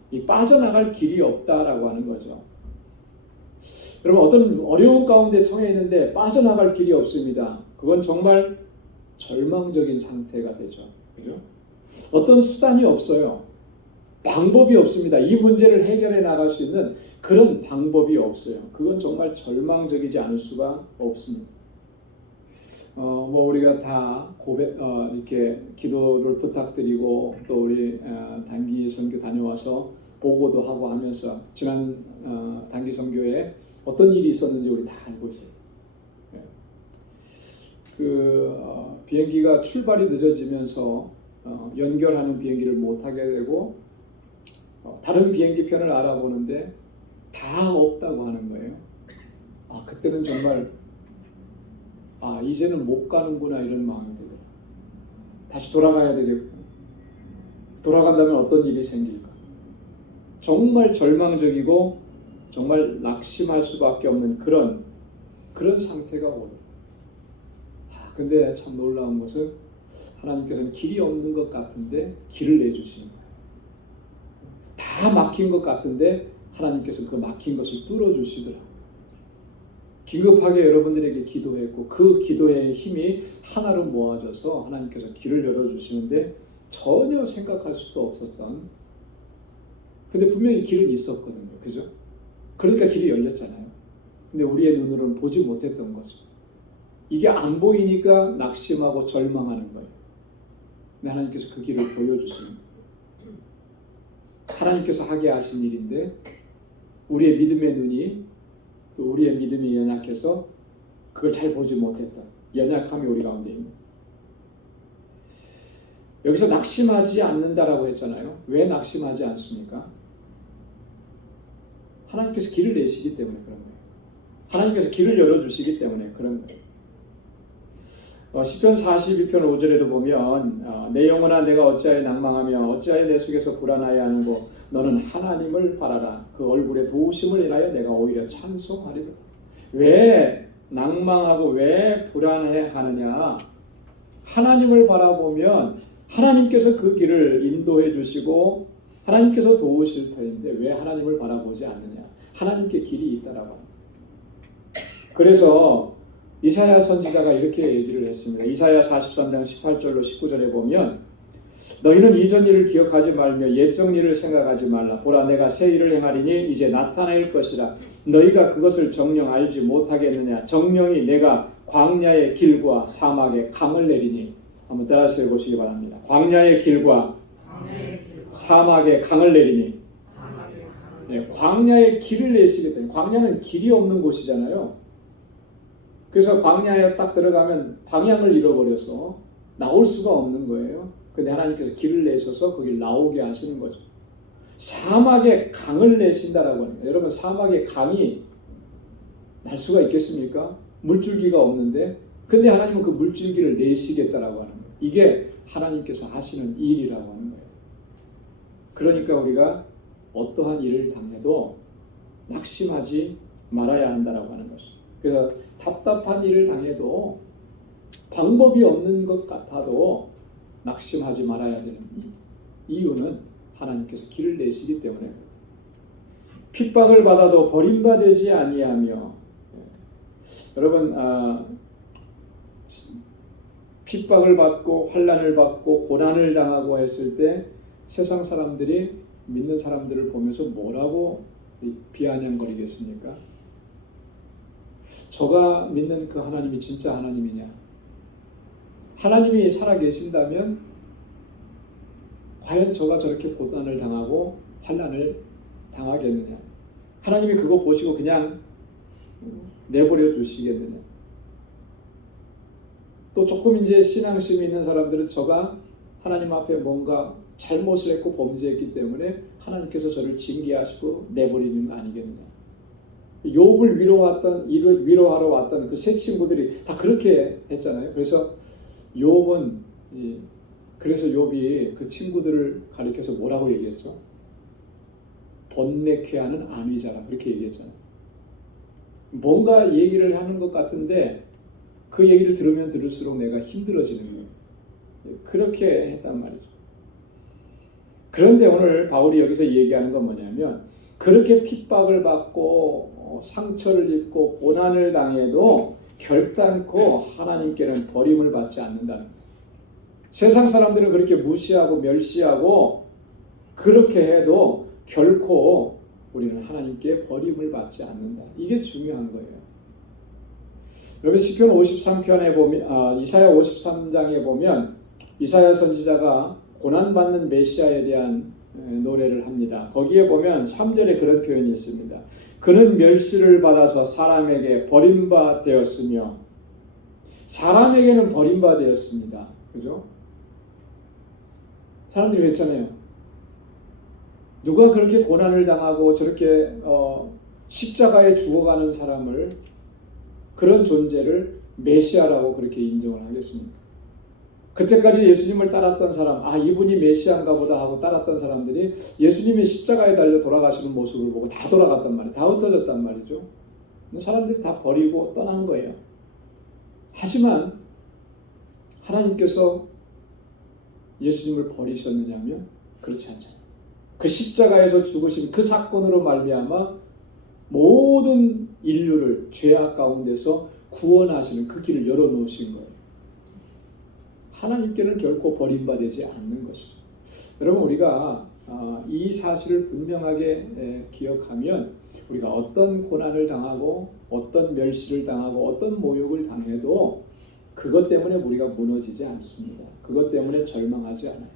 이 빠져나갈 길이 없다라고 하는 거죠. 여러분 어떤 어려운 가운데 처해 있는데 빠져나갈 길이 없습니다. 그건 정말 절망적인 상태가 되죠. 그죠? 어떤 수단이 없어요. 방법이 없습니다. 이 문제를 해결해 나갈 수 있는 그런 방법이 없어요. 그건 정말 절망적이지 않을 수가 없습니다. 우리가 다 이렇게 기도를 부탁드리고 또 우리 단기 선교 다녀와서 보고도 하고 하면서 지난 단기 선교에 어떤 일이 있었는지 우리 다 알고 있어요. 비행기가 출발이 늦어지면서 연결하는 비행기를 못 하게 되고 다른 비행기 편을 알아보는데 다 없다고 하는 거예요. 그때는 정말 이제는 못 가는구나 이런 마음이 들더라고요. 다시 돌아가야 되겠고 돌아간다면 어떤 일이 생길까? 정말 절망적이고 정말 낙심할 수밖에 없는 그런 상태가 오더라고요. 근데 참 놀라운 것은 하나님께서는 길이 없는 것 같은데 길을 내주시는 거예요. 다 막힌 것 같은데 하나님께서 그 막힌 것을 뚫어주시더라고요. 기급하게 여러분들에게 기도했고 그 기도의 힘이 하나로 모아져서 하나님께서 길을 열어주시는데 전혀 생각할 수도 없었던, 근데 분명히 길은 있었거든요. 그죠? 그러니까 길이 열렸잖아요. 근데 우리의 눈으로는 보지 못했던 거죠. 이게 안 보이니까 낙심하고 절망하는 거예요. 근데 하나님께서 그 길을 보여주시는 거예요. 하나님께서 하게 하신 일인데 우리의 믿음의 눈이 또 우리의 믿음이 연약해서 그걸 잘 보지 못했던 연약함이 우리 가운데 있는. 여기서 낙심하지 않는다라고 했잖아요. 왜 낙심하지 않습니까? 하나님께서 길을 내시기 때문에 그런 거예요. 하나님께서 길을 열어주시기 때문에 그런 거예요. 시편 42편 5절에도 보면 내 영혼아 내가 어찌하여 낭망하며 어찌하여 내 속에서 불안하여 하는고 너는 하나님을 바라라. 그 얼굴의 도우심을 인하여 내가 오히려 찬송하리로다. 왜 낭망하고 왜 불안해 하느냐? 하나님을 바라보면 하나님께서 그 길을 인도해 주시고 하나님께서 도우실 터인데 왜 하나님을 바라보지 않느냐? 하나님께 길이 있다라고 합니다. 그래서 이사야 선지자가 이렇게 얘기를 했습니다. 이사야 43장 18절로 19절에 보면 너희는 이전 일을 기억하지 말며 옛적 일을 생각하지 말라. 보라 내가 새 일을 행하리니 이제 나타낼 것이라. 너희가 그것을 정녕 알지 못하겠느냐. 정령이 내가 광야의 길과 사막의 강을 내리니. 한번 따라서 해보시기 바랍니다. 광야의 길과 사막의 강을 내리니. 네, 광야의 길을 내시게 되니. 광야는 길이 없는 곳이잖아요. 그래서 광야에 딱 들어가면 방향을 잃어버려서 나올 수가 없는 거예요. 근데 하나님께서 길을 내셔서 거길 나오게 하시는 거죠. 사막에 강을 내신다라고 하니까 여러분 사막에 강이 날 수가 있겠습니까? 물줄기가 없는데 근데 하나님은 그 물줄기를 내시겠다라고 하는 거예요. 이게 하나님께서 하시는 일이라고 하는 거예요. 그러니까 우리가 어떠한 일을 당해도 낙심하지 말아야 한다라고 하는 것이죠. 그래서 답답한 일을 당해도 방법이 없는 것 같아도 낙심하지 말아야 되는 이유는 하나님께서 길을 내시기 때문에 핍박을 받아도 버림받지 아니하며 여러분 핍박을 받고 환난을 받고 고난을 당하고 했을 때 세상 사람들이 믿는 사람들을 보면서 뭐라고 비아냥거리겠습니까? 저가 믿는 그 하나님이 진짜 하나님이냐? 하나님이 살아계신다면 과연 저가 저렇게 고난을 당하고 환난을 당하겠느냐? 하나님이 그거 보시고 그냥 내버려 두시겠느냐? 또 조금 이제 신앙심이 있는 사람들은 저가 하나님 앞에 뭔가 잘못을 했고 범죄했기 때문에 하나님께서 저를 징계하시고 내버리는 거 아니겠느냐? 욥을 위로하러 왔던 그 세 친구들이 다 그렇게 했잖아요. 그래서 욥이 그 친구들을 가리켜서 뭐라고 얘기했어? 번뇌케하는 안위자라 그렇게 얘기했잖아요. 뭔가 얘기를 하는 것 같은데 그 얘기를 들으면 들을수록 내가 힘들어지는 거예요. 그렇게 했단 말이죠. 그런데 오늘 바울이 여기서 얘기하는 건 뭐냐면 그렇게 핍박을 받고 상처를 입고 고난을 당해도 결단코 하나님께는 버림을 받지 않는다는 거예요. 세상 사람들은 그렇게 무시하고 멸시하고 그렇게 해도 결코 우리는 하나님께 버림을 받지 않는다. 이게 중요한 거예요. 여러분 시편 53편에 보면 이사야 53장에 보면 이사야 선지자가 고난받는 메시아에 대한 노래를 합니다. 거기에 보면 3절에 그런 표현이 있습니다. 그는 멸시를 받아서 사람에게 버림받았으며 사람에게는 버림받았습니다. 그죠? 사람들이 그랬잖아요. 누가 그렇게 고난을 당하고 저렇게 십자가에 죽어가는 사람을 그런 존재를 메시아라고 그렇게 인정을 하겠습니까? 그때까지 예수님을 따랐던 사람, 이분이 메시아인가 보다 하고 따랐던 사람들이 예수님이 십자가에 달려 돌아가시는 모습을 보고 다 돌아갔단 말이에요. 다 흩어졌단 말이죠. 사람들이 다 버리고 떠난 거예요. 하지만 하나님께서 예수님을 버리셨느냐면 그렇지 않잖아요. 그 십자가에서 죽으신 그 사건으로 말미암아 모든 인류를 죄악 가운데서 구원하시는 그 길을 열어놓으신 거예요. 하나님께는 결코 버림받지 않는 것이죠. 여러분 우리가 이 사실을 분명하게 기억하면 우리가 어떤 고난을 당하고 어떤 멸시를 당하고 어떤 모욕을 당해도 그것 때문에 우리가 무너지지 않습니다. 그것 때문에 절망하지 않아요.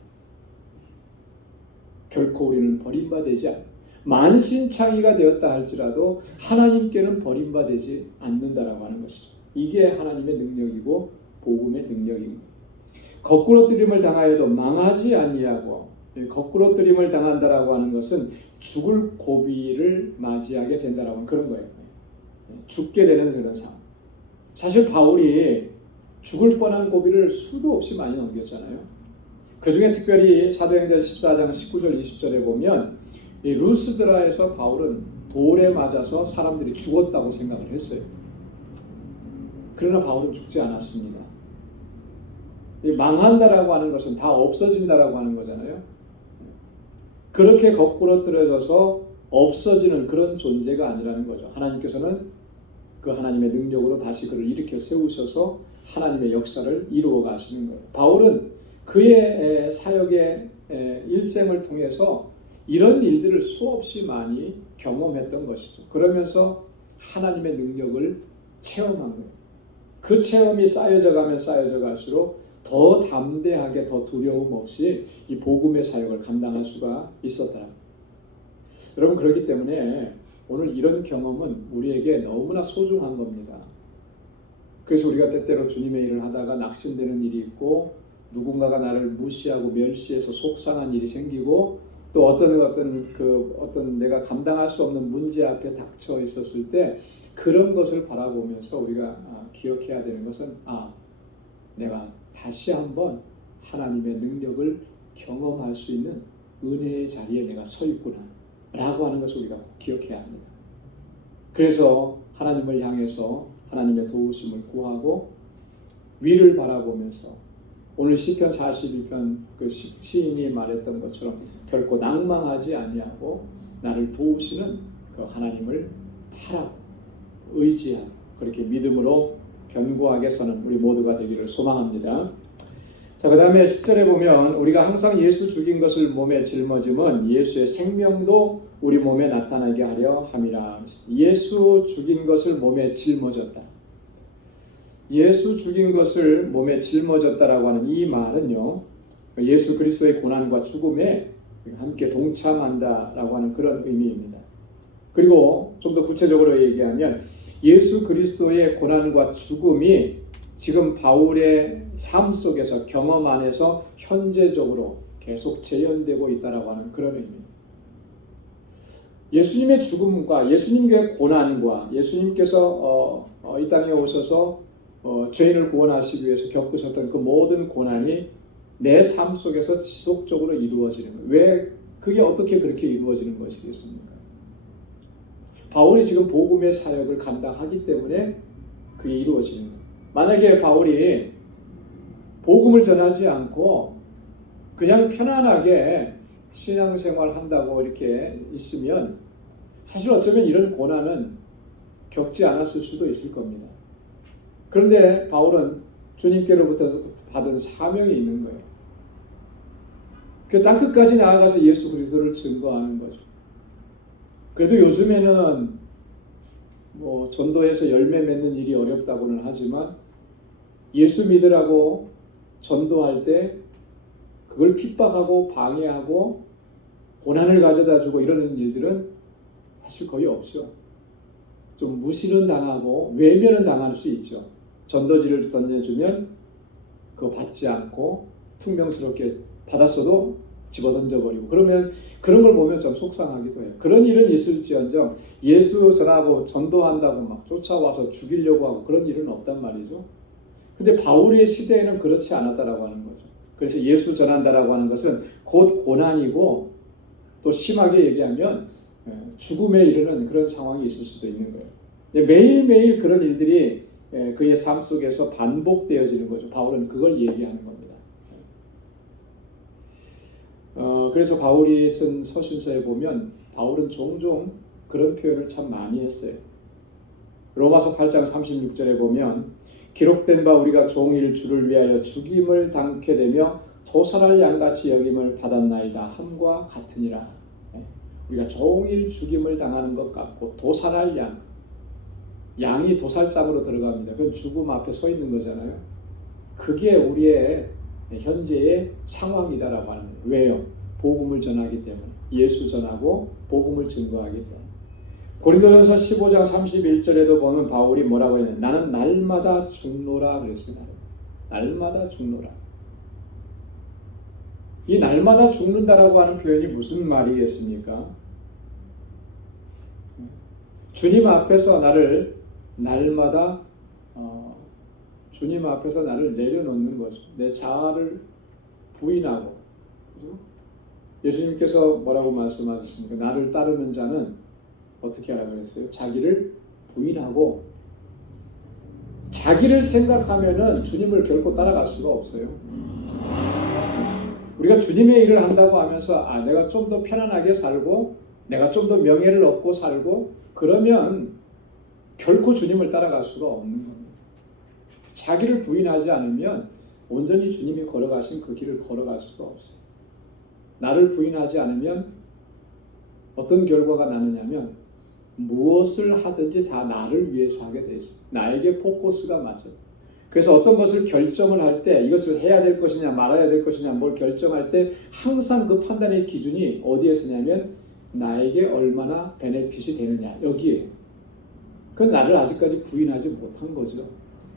결코 우리는 버림받지 않아요. 만신창이가 되었다 할지라도 하나님께는 버림받지 않는다라고 하는 것이죠. 이게 하나님의 능력이고 복음의 능력입니다. 거꾸로뜨림을 당하여도 망하지 아니하고 거꾸로뜨림을 당한다라고 하는 것은 죽을 고비를 맞이하게 된다라고 하는 그런 거예요. 죽게 되는 그런 상황. 사실 바울이 죽을 뻔한 고비를 수도 없이 많이 넘겼잖아요. 그 중에 특별히 사도행전 14장 19절 20절에 보면 이 루스드라에서 바울은 돌에 맞아서 사람들이 죽었다고 생각을 했어요. 그러나 바울은 죽지 않았습니다. 망한다라고 하는 것은 다 없어진다라고 하는 거잖아요. 그렇게 거꾸로 떨어져서 없어지는 그런 존재가 아니라는 거죠. 하나님께서는 그 하나님의 능력으로 다시 그를 일으켜 세우셔서 하나님의 역사를 이루어 가시는 거예요. 바울은 그의 사역의 일생을 통해서 이런 일들을 수없이 많이 경험했던 것이죠. 그러면서 하나님의 능력을 체험한 거예요. 그 체험이 쌓여져 가면 쌓여져 갈수록 더 담대하게 더 두려움 없이 이 복음의 사역을 감당할 수가 있었다. 여러분 그렇기 때문에 오늘 이런 경험은 우리에게 너무나 소중한 겁니다. 그래서 우리가 때때로 주님의 일을 하다가 낙심되는 일이 있고 누군가가 나를 무시하고 멸시해서 속상한 일이 생기고 또 어떤 내가 감당할 수 없는 문제 앞에 닥쳐 있었을 때 그런 것을 바라보면서 우리가 기억해야 되는 것은 내가 다시 한번 하나님의 능력을 경험할 수 있는 은혜의 자리에 내가 서 있구나 라고 하는 것을 우리가 꼭 기억해야 합니다. 그래서 하나님을 향해서 하나님의 도우심을 구하고 위를 바라보면서 오늘 시편 42편 그 시인이 말했던 것처럼 결코 낭망하지 아니하고 나를 도우시는 그 하나님을 바라고 의지하고 그렇게 믿음으로 견고하게 서는 우리 모두가 되기를 소망합니다. 자, 그 다음에 10절에 보면 우리가 항상 예수 죽인 것을 몸에 짊어짐은 예수의 생명도 우리 몸에 나타나게 하려 함이라. 예수 죽인 것을 몸에 짊어졌다. 예수 죽인 것을 몸에 짊어졌다라고 하는 이 말은요, 예수 그리스도의 고난과 죽음에 함께 동참한다라고 하는 그런 의미입니다. 그리고 좀 더 구체적으로 얘기하면 예수 그리스도의 고난과 죽음이 지금 바울의 삶 속에서 경험 안에서 현재적으로 계속 재현되고 있다라고 하는 그런 의미입니다. 예수님의 죽음과 예수님의 고난과 예수님께서 이 땅에 오셔서 죄인을 구원하시기 위해서 겪으셨던 그 모든 고난이 내 삶 속에서 지속적으로 이루어지는 거예요. 왜 그게 어떻게 그렇게 이루어지는 것이겠습니까? 바울이 지금 복음의 사역을 감당하기 때문에 그게 이루어지는 거예요. 만약에 바울이 복음을 전하지 않고 그냥 편안하게 신앙생활 한다고 이렇게 있으면 사실 어쩌면 이런 고난은 겪지 않았을 수도 있을 겁니다. 그런데 바울은 주님께로부터 받은 사명이 있는 거예요. 그 땅끝까지 나아가서 예수 그리스도를 증거하는 거죠. 그래도 요즘에는 뭐 전도해서 열매 맺는 일이 어렵다고는 하지만 예수 믿으라고 전도할 때 그걸 핍박하고 방해하고 고난을 가져다 주고 이러는 일들은 사실 거의 없죠. 좀 무시는 당하고 외면은 당할 수 있죠. 전도지를 던져주면 그거 받지 않고 퉁명스럽게 받았어도 집어던져버리고 그러면 그런 걸 보면 좀 속상하기도 해요. 그런 일은 있을지언정 예수 전하고 전도한다고 막 쫓아와서 죽이려고 하고 그런 일은 없단 말이죠. 근데 바울의 시대에는 그렇지 않았다라고 하는 거죠. 그래서 예수 전한다라고 하는 것은 곧 고난이고 또 심하게 얘기하면 죽음에 이르는 그런 상황이 있을 수도 있는 거예요. 매일매일 그런 일들이 그의 삶 속에서 반복되어지는 거죠. 바울은 그걸 얘기하는 겁니다. 그래서 바울이 쓴 서신서에 보면 바울은 종종 그런 표현을 참 많이 했어요. 로마서 8장 36절에 보면 기록된 바 우리가 종일 주를 위하여 죽임을 당케 되며 도살할 양같이 여김을 받았나이다 함과 같으니라. 우리가 종일 죽임을 당하는 것 같고 도살할 양이 도살장으로 들어갑니다. 그건 죽음 앞에 서 있는 거잖아요. 그게 우리의 현재의 상황이다라고 하는 거예요. 왜요? 복음을 전하기 때문에. 예수 전하고 복음을 증거하기 때문에. 고린도전서 15장 31절에도 보면 바울이 뭐라고 했냐면 나는 날마다 죽노라 그랬습니다. 날마다 죽노라. 이 날마다 죽는다라고 하는 표현이 무슨 말이겠습니까? 주님 앞에서 나를 날마다 주님 앞에서 나를 내려놓는 거죠. 내 자아를 부인하고. 그죠? 예수님께서 뭐라고 말씀하셨습니까? 나를 따르는 자는 어떻게 하라고 그랬어요? 자기를 부인하고 자기를 생각하면은 주님을 결코 따라갈 수가 없어요. 우리가 주님의 일을 한다고 하면서 내가 좀 더 편안하게 살고 내가 좀 더 명예를 얻고 살고 그러면 결코 주님을 따라갈 수가 없는 겁니다. 자기를 부인하지 않으면 온전히 주님이 걸어가신 그 길을 걸어갈 수가 없어요. 나를 부인하지 않으면 어떤 결과가 나느냐면 무엇을 하든지 다 나를 위해서 하게 돼 있어요. 나에게 포커스가 맞아요. 그래서 어떤 것을 결정을 할 때 이것을 해야 될 것이냐 말아야 될 것이냐 뭘 결정할 때 항상 그 판단의 기준이 어디에 서냐면 나에게 얼마나 베네핏이 되느냐 여기에. 그건 나를 아직까지 부인하지 못한 거죠.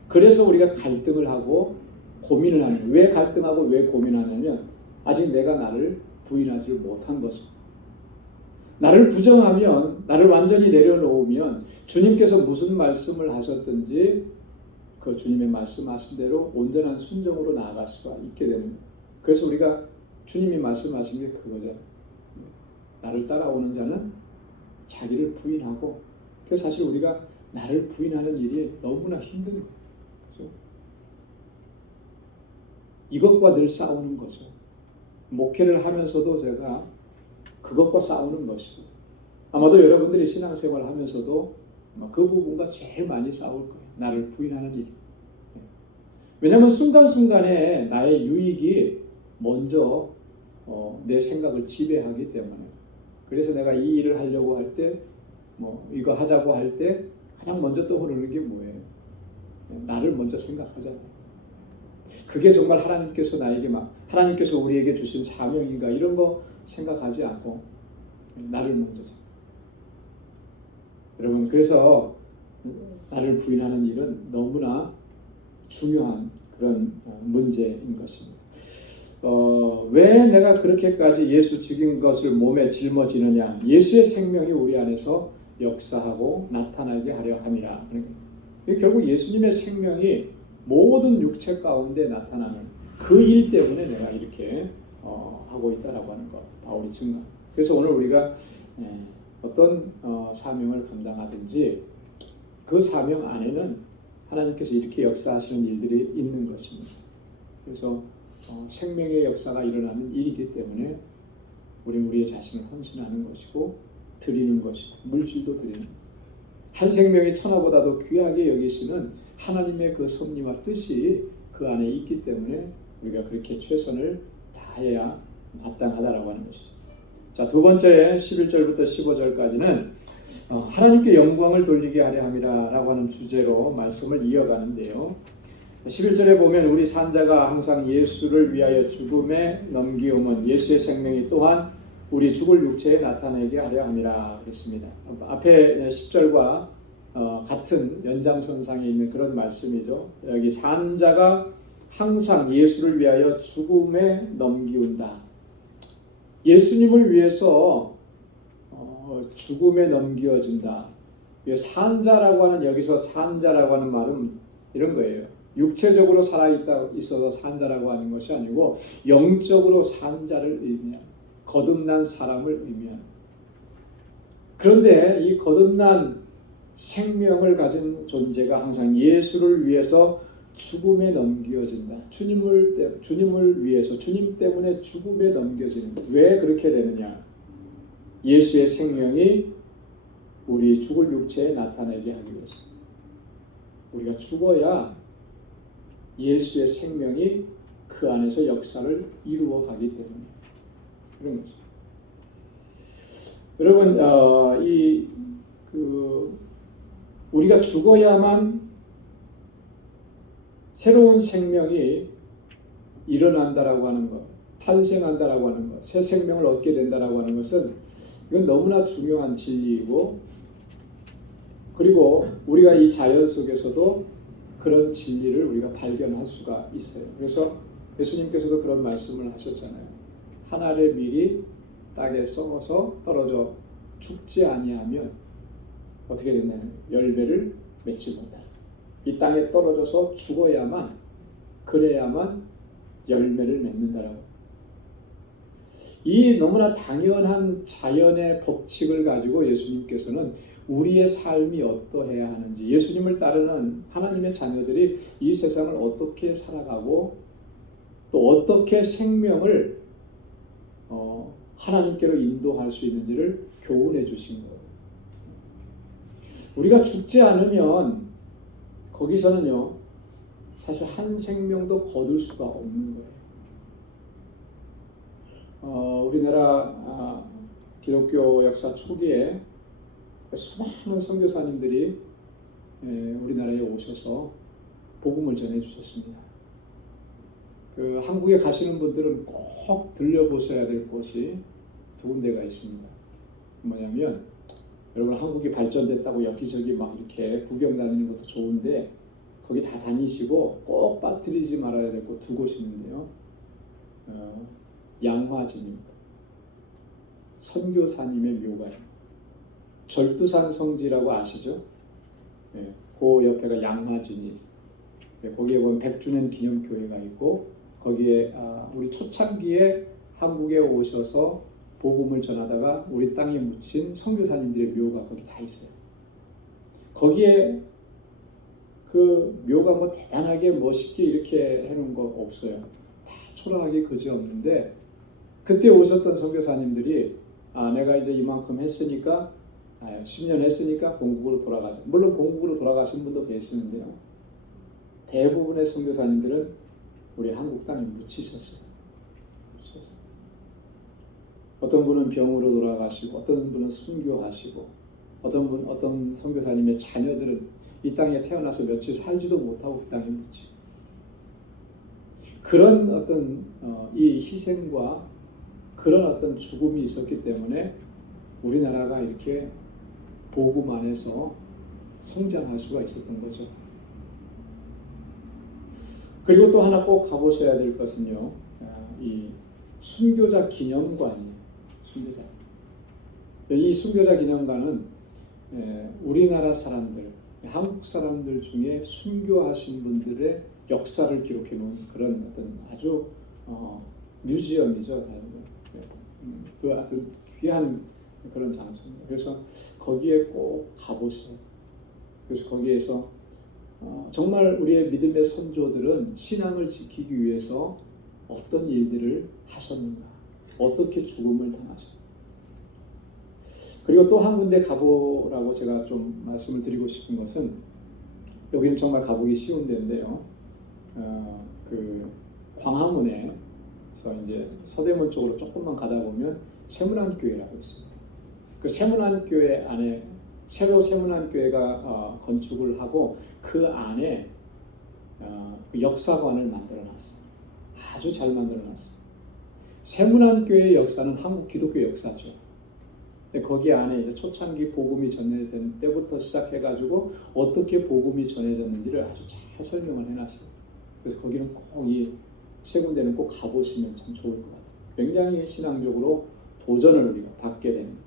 그래서 우리가 갈등을 하고 고민을 하는 거예요. 왜 갈등하고 왜 고민하냐면 아직 내가 나를 부인하지 못한 거죠. 나를 부정하면 나를 완전히 내려놓으면 주님께서 무슨 말씀을 하셨든지 그 주님의 말씀하신 대로 온전한 순종으로 나아갈 수가 있게 됩니다. 그래서 우리가 주님이 말씀하신 게 그거죠. 나를 따라오는 자는 자기를 부인하고, 그래서 사실 우리가 나를 부인하는 일이 너무나 힘든 거예요. 그렇죠? 이것과 늘 싸우는 거죠. 목회를 하면서도 제가 그것과 싸우는 것이고, 아마도 여러분들이 신앙생활을 하면서도 그 부분과 제일 많이 싸울 거예요. 나를 부인하는 일. 왜냐하면 순간순간에 나의 유익이 먼저 내 생각을 지배하기 때문에. 그래서 내가 이 일을 하려고 할 때, 이거 하자고 할 때 가장 먼저 떠오르는 게 뭐예요? 나를 먼저 생각하잖아요. 그게 정말 하나님께서 우리에게 주신 사명인가 이런 거 생각하지 않고 나를 먼저 생각. 여러분, 그래서 나를 부인하는 일은 너무나 중요한 그런 문제인 것입니다. 왜 내가 그렇게까지 예수 죽인 것을 몸에 짊어지느냐? 예수의 생명이 우리 안에서 역사하고 나타나게 하려 함이라. 결국 예수님의 생명이 모든 육체 가운데 나타나는 그 일 때문에 내가 이렇게 하고 있다라고 하는 것, 바울이 증거. 그래서 오늘 우리가 어떤 사명을 감당하든지 그 사명 안에는 하나님께서 이렇게 역사하시는 일들이 있는 것입니다. 그래서 생명의 역사가 일어나는 일이기 때문에 우리의 자신을 헌신하는 것이고 드리는 것이고 물질도 드리는 것. 한 생명이 천하보다도 귀하게 여기시는 하나님의 그 섭리와 뜻이 그 안에 있기 때문에 우리가 그렇게 최선을 다해야 마땅하다라고 하는 것이죠. 자, 두 번째 11절부터 15절까지는 하나님께 영광을 돌리게 하려 함이라 라고 하는 주제로 말씀을 이어가는데요. 11절에 보면 우리 산자가 항상 예수를 위하여 죽음에 넘기움은 예수의 생명이 또한 우리 죽을 육체에 나타내게 하려 함이라 그랬습니다. 앞에 10절과 같은 연장선상에 있는 그런 말씀이죠. 여기 산자가 항상 예수를 위하여 죽음에 넘기운다. 예수님을 위해서 죽음에 넘겨진다. 산자라고 하는, 여기서 산자라고 하는 말은 이런 거예요. 육체적으로 살아있어서 산자라고 하는 것이 아니고 영적으로 산자를 의미하는, 거듭난 사람을 의미하는. 그런데 이 거듭난 생명을 가진 존재가 항상 예수를 위해서 죽음에 넘겨진다. 주님을 위해서, 주님 때문에 죽음에 넘겨지는. 왜 그렇게 되느냐? 예수의 생명이 우리 죽을 육체에 나타내게 하기 위해서. 우리가 죽어야 예수의 생명이 그 안에서 역사를 이루어 가기 때문에 그런 거죠. 여러분, 우리가 죽어야만 새로운 생명이 일어난다라고 하는 것, 탄생한다라고 하는 것, 새 생명을 얻게 된다라고 하는 것은 이건 너무나 중요한 진리이고, 그리고 우리가 이 자연 속에서도 그런 진리를 우리가 발견할 수가 있어요. 그래서 예수님께서도 그런 말씀을 하셨잖아요. 한 알의 밀이 땅에 썩어서 떨어져 죽지 아니하면 어떻게 된다는 거예요? 열매를 맺지 못하라. 이 땅에 떨어져서 죽어야만, 그래야만 열매를 맺는다라고. 이 너무나 당연한 자연의 법칙을 가지고 예수님께서는 우리의 삶이 어떠해야 하는지, 예수님을 따르는 하나님의 자녀들이 이 세상을 어떻게 살아가고 또 어떻게 생명을 하나님께로 인도할 수 있는지를 교훈해 주신 거예요. 우리가 죽지 않으면 거기서는요, 사실 한 생명도 거둘 수가 없는 거예요. 우리나라 기독교 역사 초기에 수많은 선교사님들이 우리나라에 오셔서 복음을 전해 주셨습니다. 한국에 가시는 분들은 꼭 들려보셔야 될 곳이 두 군데가 있습니다. 뭐냐면, 여러분, 한국이 발전됐다고 여기저기 막 이렇게 구경 다니는 것도 좋은데 거기 다 다니시고 꼭 빠뜨리지 말아야 될 곳 두 곳이 있는데요. 양화진입니다. 선교사님의 묘가예요. 절두산 성지라고 아시죠? 그 옆에가 양화진이 있어요. 거기에 보면 백주년 기념교회가 있고 거기에 우리 초창기에 한국에 오셔서 복음을 전하다가 우리 땅에 묻힌 선교사님들의 묘가 거기 다 있어요. 거기에 그 묘가 뭐 대단하게 멋있게 이렇게 해놓은 거 없어요. 다 초라하게 그지 없는데 그때 오셨던 선교사님들이 내가 이제 이만큼 했으니까 10년 했으니까 본국으로 돌아가자. 물론 본국으로 돌아가신 분도 계시는데요. 대부분의 선교사님들은 우리 한국 땅에 묻히셨어요. 어떤 분은 병으로 돌아가시고, 어떤 분은 순교하시고, 어떤 선교사님의 자녀들은 이 땅에 태어나서 며칠 살지도 못하고 그 땅에 묻히고. 그런 어떤 이 희생과 그런 어떤 죽음이 있었기 때문에 우리나라가 이렇게 복음 안에서 성장할 수가 있었던 거죠. 그리고 또 하나 꼭 가보셔야 될 것은요, 이 순교자 기념관이에요. 순교자. 이 순교자 기념관은 우리나라 사람들, 한국 사람들 중에 순교하신 분들의 역사를 기록해 놓은 그런 어떤 아주 뮤지엄이죠. 그 아주 귀한 그런 장소입니다. 그래서 거기에 꼭 가보세요. 그래서 거기에서 정말 우리의 믿음의 선조들은 신앙을 지키기 위해서 어떤 일들을 하셨는가, 어떻게 죽음을 당하셨는가. 그리고 또 한 군데 가보라고 제가 좀 말씀을 드리고 싶은 것은, 여기는 정말 가보기 쉬운 데인데요. 그 광화문에서 이제 서대문 쪽으로 조금만 가다 보면 세문안교회라고 있습니다. 그 세문안교회 안에 새로 세문안교회가 건축을 하고 그 안에 그 역사관을 만들어놨어요. 아주 잘 만들어놨어요. 세문안교회의 역사는 한국 기독교 역사죠. 거기 안에 이제 초창기 복음이 전해진 때부터 시작해가지고 어떻게 복음이 전해졌는지를 아주 잘 설명을 해놨어요. 그래서 거기는 꼭 이 세 군데는 꼭 가보시면 참 좋을 것 같아요. 굉장히 신앙적으로 도전을 우리가 받게 됩니다.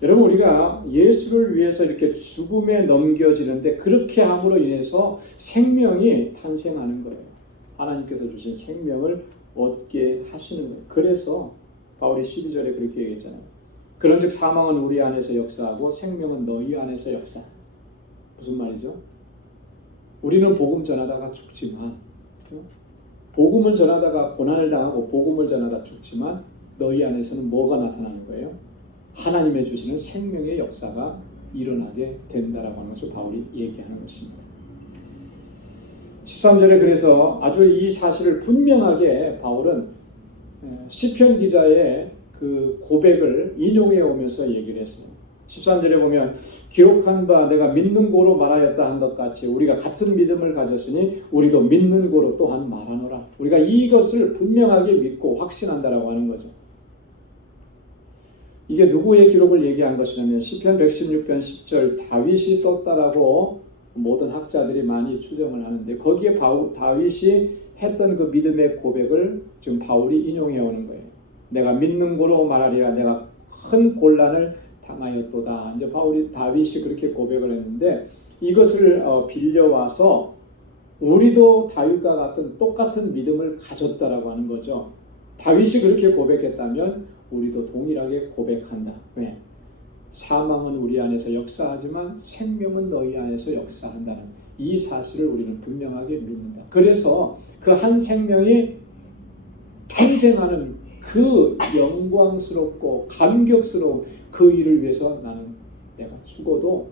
여러분, 우리가 예수를 위해서 이렇게 죽음에 넘겨지는데 그렇게 함으로 인해서 생명이 탄생하는 거예요. 하나님께서 주신 생명을 얻게 하시는 거예요. 그래서 바울이 12절에 그렇게 얘기했잖아요. 그런즉 사망은 우리 안에서 역사하고 생명은 너희 안에서 역사. 무슨 말이죠? 우리는 복음 전하다가 죽지만, 복음을 전하다가 고난을 당하고 복음을 전하다 죽지만 너희 안에서는 뭐가 나타나는 거예요? 하나님의 주시는 생명의 역사가 일어나게 된다라고 하는 것을 바울이 얘기하는 것입니다. 13절에 그래서 아주 이 사실을 분명하게 바울은 시편 기자의 그 고백을 인용해 오면서 얘기를 했어요. 13절에 보면 기록한 바 내가 믿는 고로 말하였다 한 것 같이 우리가 같은 믿음을 가졌으니 우리도 믿는 고로 또한 말하노라. 우리가 이것을 분명하게 믿고 확신한다라고 하는 거죠. 이게 누구의 기록을 얘기한 것이냐면 시편 116편 10절 다윗이 썼다라고 모든 학자들이 많이 추정을 하는데 거기에 다윗이 했던 그 믿음의 고백을 지금 바울이 인용해 오는 거예요. 내가 믿는 고로 말하리라 내가 큰 곤란을 당하였도다. 이제 다윗이 그렇게 고백을 했는데 이것을 빌려와서 우리도 다윗과 같은 똑같은 믿음을 가졌다라고 하는 거죠. 다윗이 그렇게 고백했다면 우리도 동일하게 고백한다. 왜? 사망은 우리 안에서 역사하지만 생명은 너희 안에서 역사한다는 이 사실을 우리는 분명하게 믿는다. 그래서 그 한 생명이 탄생하는 그 영광스럽고 감격스러운 그 일을 위해서 나는 내가 죽어도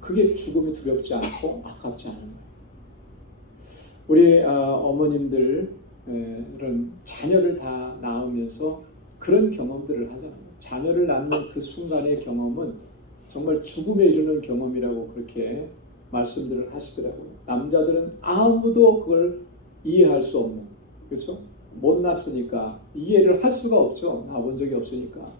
그게 죽음이 두렵지 않고 아깝지 않은 거예요. 우리 어머님들은 자녀를 다 낳으면서 그런 경험들을 하잖아요. 자녀를 낳는 그 순간의 경험은 정말 죽음에 이르는 경험이라고 그렇게 말씀들을 하시더라고요. 남자들은 아무도 그걸 이해할 수 없는, 그렇죠? 못 낳았으니까 이해를 할 수가 없죠. 낳아본 적이 없으니까.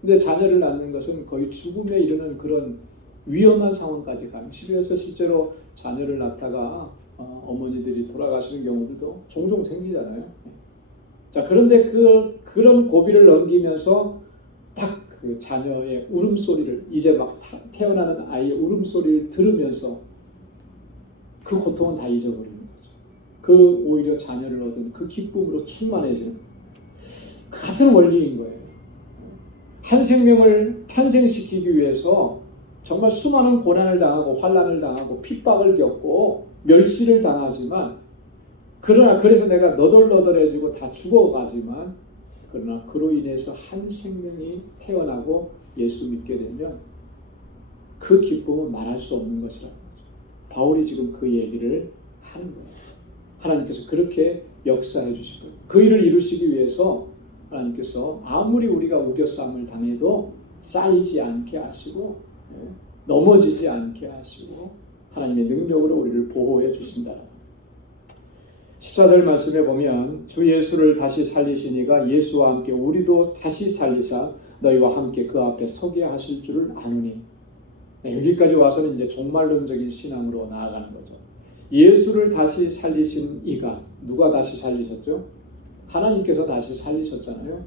근데 자녀를 낳는 것은 거의 죽음에 이르는 그런 위험한 상황까지 가는. 집에서 실제로 자녀를 낳다가 어머니들이 돌아가시는 경우들도 종종 생기잖아요. 자, 그런데 그런 고비를 넘기면서 딱 그 자녀의 울음소리를, 이제 막 태어나는 아이의 울음소리를 들으면서 그 고통은 다 잊어버리는 거죠. 그 오히려 자녀를 얻은 그 기쁨으로 충만해지는 그 같은 원리인 거예요. 한 생명을 탄생시키기 위해서 정말 수많은 고난을 당하고 환난을 당하고 핍박을 겪고 멸시를 당하지만 그러나 그래서 내가 너덜너덜해지고 다 죽어가지만 그러나 그로 인해서 한 생명이 태어나고 예수 믿게 되면 그 기쁨은 말할 수 없는 것이라는 거죠. 바울이 지금 그 얘기를 하는 거예요. 하나님께서 그렇게 역사해 주실 거예요. 그 일을 이루시기 위해서 하나님께서 아무리 우리가 우겨싸움을 당해도 쌓이지 않게 하시고 넘어지지 않게 하시고 하나님의 능력으로 우리를 보호해 주신다. 14절 말씀에 보면 주 예수를 다시 살리시니가 예수와 함께 우리도 다시 살리사 너희와 함께 그 앞에 서게 하실 줄을 아노니. 여기까지 와서는 이제 종말론적인 신앙으로 나아가는 거죠. 예수를 다시 살리신 이가 누가 다시 살리셨죠? 하나님께서 다시 살리셨잖아요.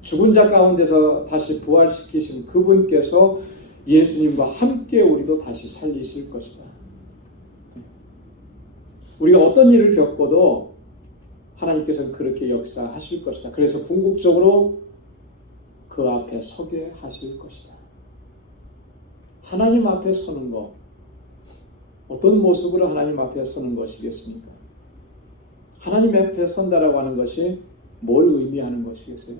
죽은 자 가운데서 다시 부활시키신 그분께서 예수님과 함께 우리도 다시 살리실 것이다. 우리가 어떤 일을 겪어도 하나님께서는 그렇게 역사하실 것이다. 그래서 궁극적으로 그 앞에 서게 하실 것이다. 하나님 앞에 서는 것, 어떤 모습으로 하나님 앞에 서는 것이겠습니까? 하나님 앞에 선다라고 하는 것이 뭘 의미하는 것이겠어요?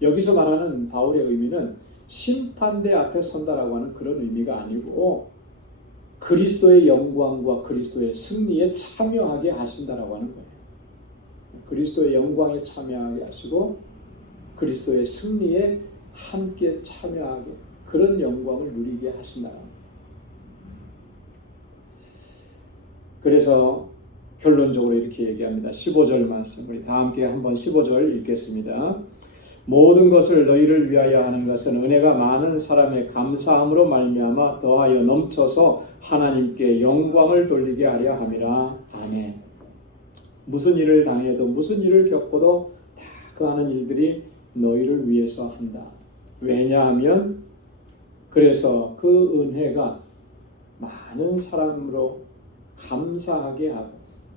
여기서 말하는 바울의 의미는 심판대 앞에 선다라고 하는 그런 의미가 아니고 그리스도의 영광과 그리스도의 승리에 참여하게 하신다라고 하는 거예요. 그리스도의 영광에 참여하게 하시고 그리스도의 승리에 함께 참여하게 그런 영광을 누리게 하신다. 그래서 결론적으로 이렇게 얘기합니다. 15절 말씀 우리 다 함께 한번 15절 읽겠습니다. 모든 것을 너희를 위하여 하는 것은 은혜가 많은 사람의 감사함으로 말미암아 더하여 넘쳐서 하나님께 영광을 돌리게 하려 함이라. 아멘. 무슨 일을 당해도 무슨 일을 겪어도 다 그 하는 일들이 너희를 위해서 한다. 왜냐하면 그래서 그 은혜가 많은 사람으로 감사하게 하고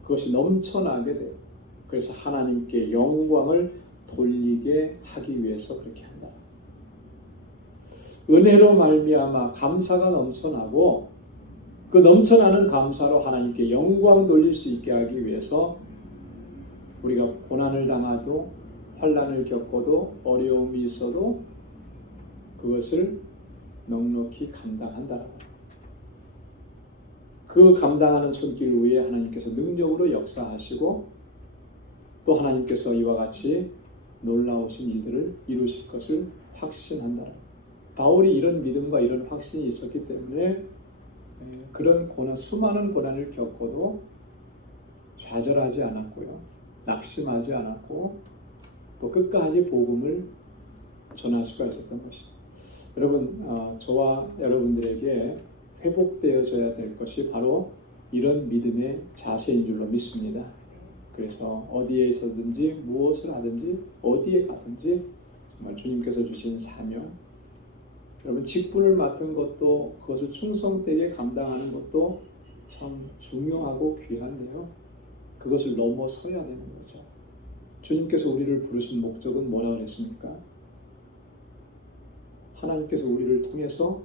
그것이 넘쳐나게 돼요. 그래서 하나님께 영광을 돌리게 하기 위해서 그렇게 한다. 은혜로 말미암아 감사가 넘쳐나고 그 넘쳐나는 감사로 하나님께 영광 돌릴 수 있게 하기 위해서 우리가 고난을 당하도 환난을 겪어도 어려움이 있어도 그것을 넉넉히 감당한다. 그 감당하는 손길 위에 하나님께서 능력으로 역사하시고 또 하나님께서 이와 같이 놀라우신 일들을 이루실 것을 확신한다. 바울이 이런 믿음과 이런 확신이 있었기 때문에 그런 고난, 수많은 고난을 겪어도 좌절하지 않았고요. 낙심하지 않았고 또 끝까지 복음을 전할 수가 있었던 것이죠. 여러분, 저와 여러분들에게 회복되어져야 될 것이 바로 이런 믿음의 자세인 줄로 믿습니다. 그래서 어디에 있었든지 무엇을 하든지 어디에 가든지 정말 주님께서 주신 사명, 여러분 직분을 맡은 것도 그것을 충성되게 감당하는 것도 참 중요하고 귀한데요. 그것을 넘어서야 되는 거죠. 주님께서 우리를 부르신 목적은 뭐라고 그랬습니까? 하나님께서 우리를 통해서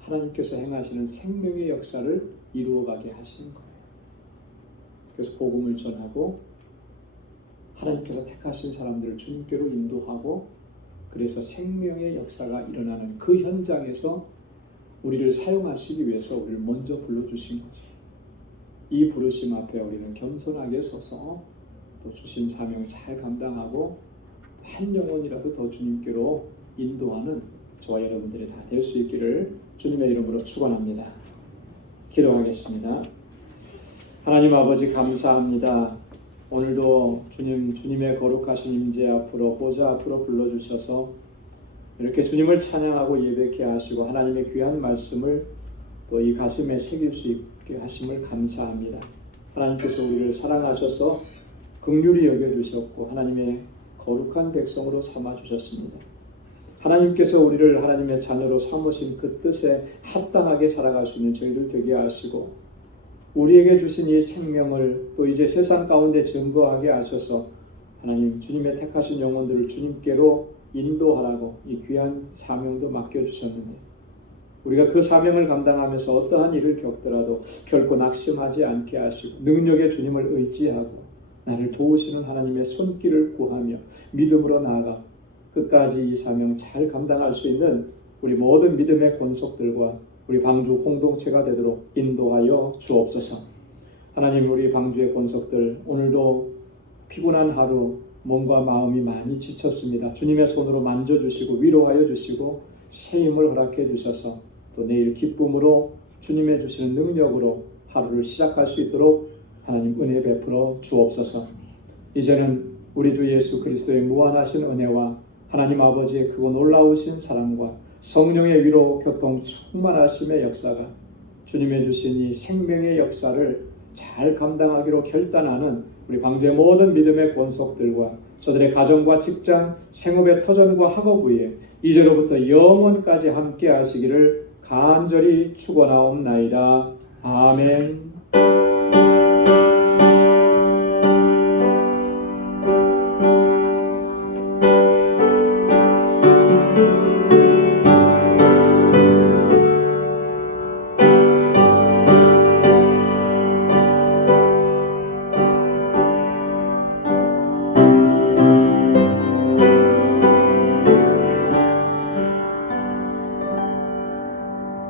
하나님께서 행하시는 생명의 역사를 이루어가게 하시는 거예요. 그래서 복음을 전하고 하나님께서 택하신 사람들을 주님께로 인도하고 그래서 생명의 역사가 일어나는 그 현장에서 우리를 사용하시기 위해서 우리를 먼저 불러주신 거죠. 이 부르심 앞에 우리는 겸손하게 서서 또 주신 사명 잘 감당하고 한 영혼이라도 더 주님께로 인도하는 저와 여러분들이 다 될 수 있기를 주님의 이름으로 축원합니다. 기도하겠습니다. 하나님 아버지 감사합니다. 오늘도 주님의 거룩하신 임재 앞으로 보좌 앞으로 불러주셔서 이렇게 주님을 찬양하고 예배케 하시고 하나님의 귀한 말씀을 또 이 가슴에 새길 수 있게 하심을 감사합니다. 하나님께서 우리를 사랑하셔서 긍휼히 여겨주셨고 하나님의 거룩한 백성으로 삼아주셨습니다. 하나님께서 우리를 하나님의 자녀로 삼으신 그 뜻에 합당하게 살아갈 수 있는 저희들 되게 하시고 우리에게 주신 이 생명을 또 이제 세상 가운데 증거하게 하셔서 하나님 주님의 택하신 영혼들을 주님께로 인도하라고 이 귀한 사명도 맡겨주셨는데 우리가 그 사명을 감당하면서 어떠한 일을 겪더라도 결코 낙심하지 않게 하시고 능력의 주님을 의지하고 나를 도우시는 하나님의 손길을 구하며 믿음으로 나아가 끝까지 이 사명 잘 감당할 수 있는 우리 모든 믿음의 권속들과 우리 방주 공동체가 되도록 인도하여 주옵소서. 하나님 우리 방주의 권속들 오늘도 피곤한 하루 몸과 마음이 많이 지쳤습니다. 주님의 손으로 만져주시고 위로하여 주시고 새 힘을 허락해 주셔서 또 내일 기쁨으로 주님의 주시는 능력으로 하루를 시작할 수 있도록 하나님 은혜 베풀어 주옵소서. 이제는 우리 주 예수 그리스도의 무한하신 은혜와 하나님 아버지의 크고 놀라우신 사랑과 성령의 위로 교통 충만하심의 역사가 주님의 주신 이 생명의 역사를 잘 감당하기로 결단하는 우리 방주의 모든 믿음의 권속들과 저들의 가정과 직장, 생업의 터전과 학업 위에 이제로부터 영원까지 함께 하시기를 간절히 축원하옵나이다. 아멘.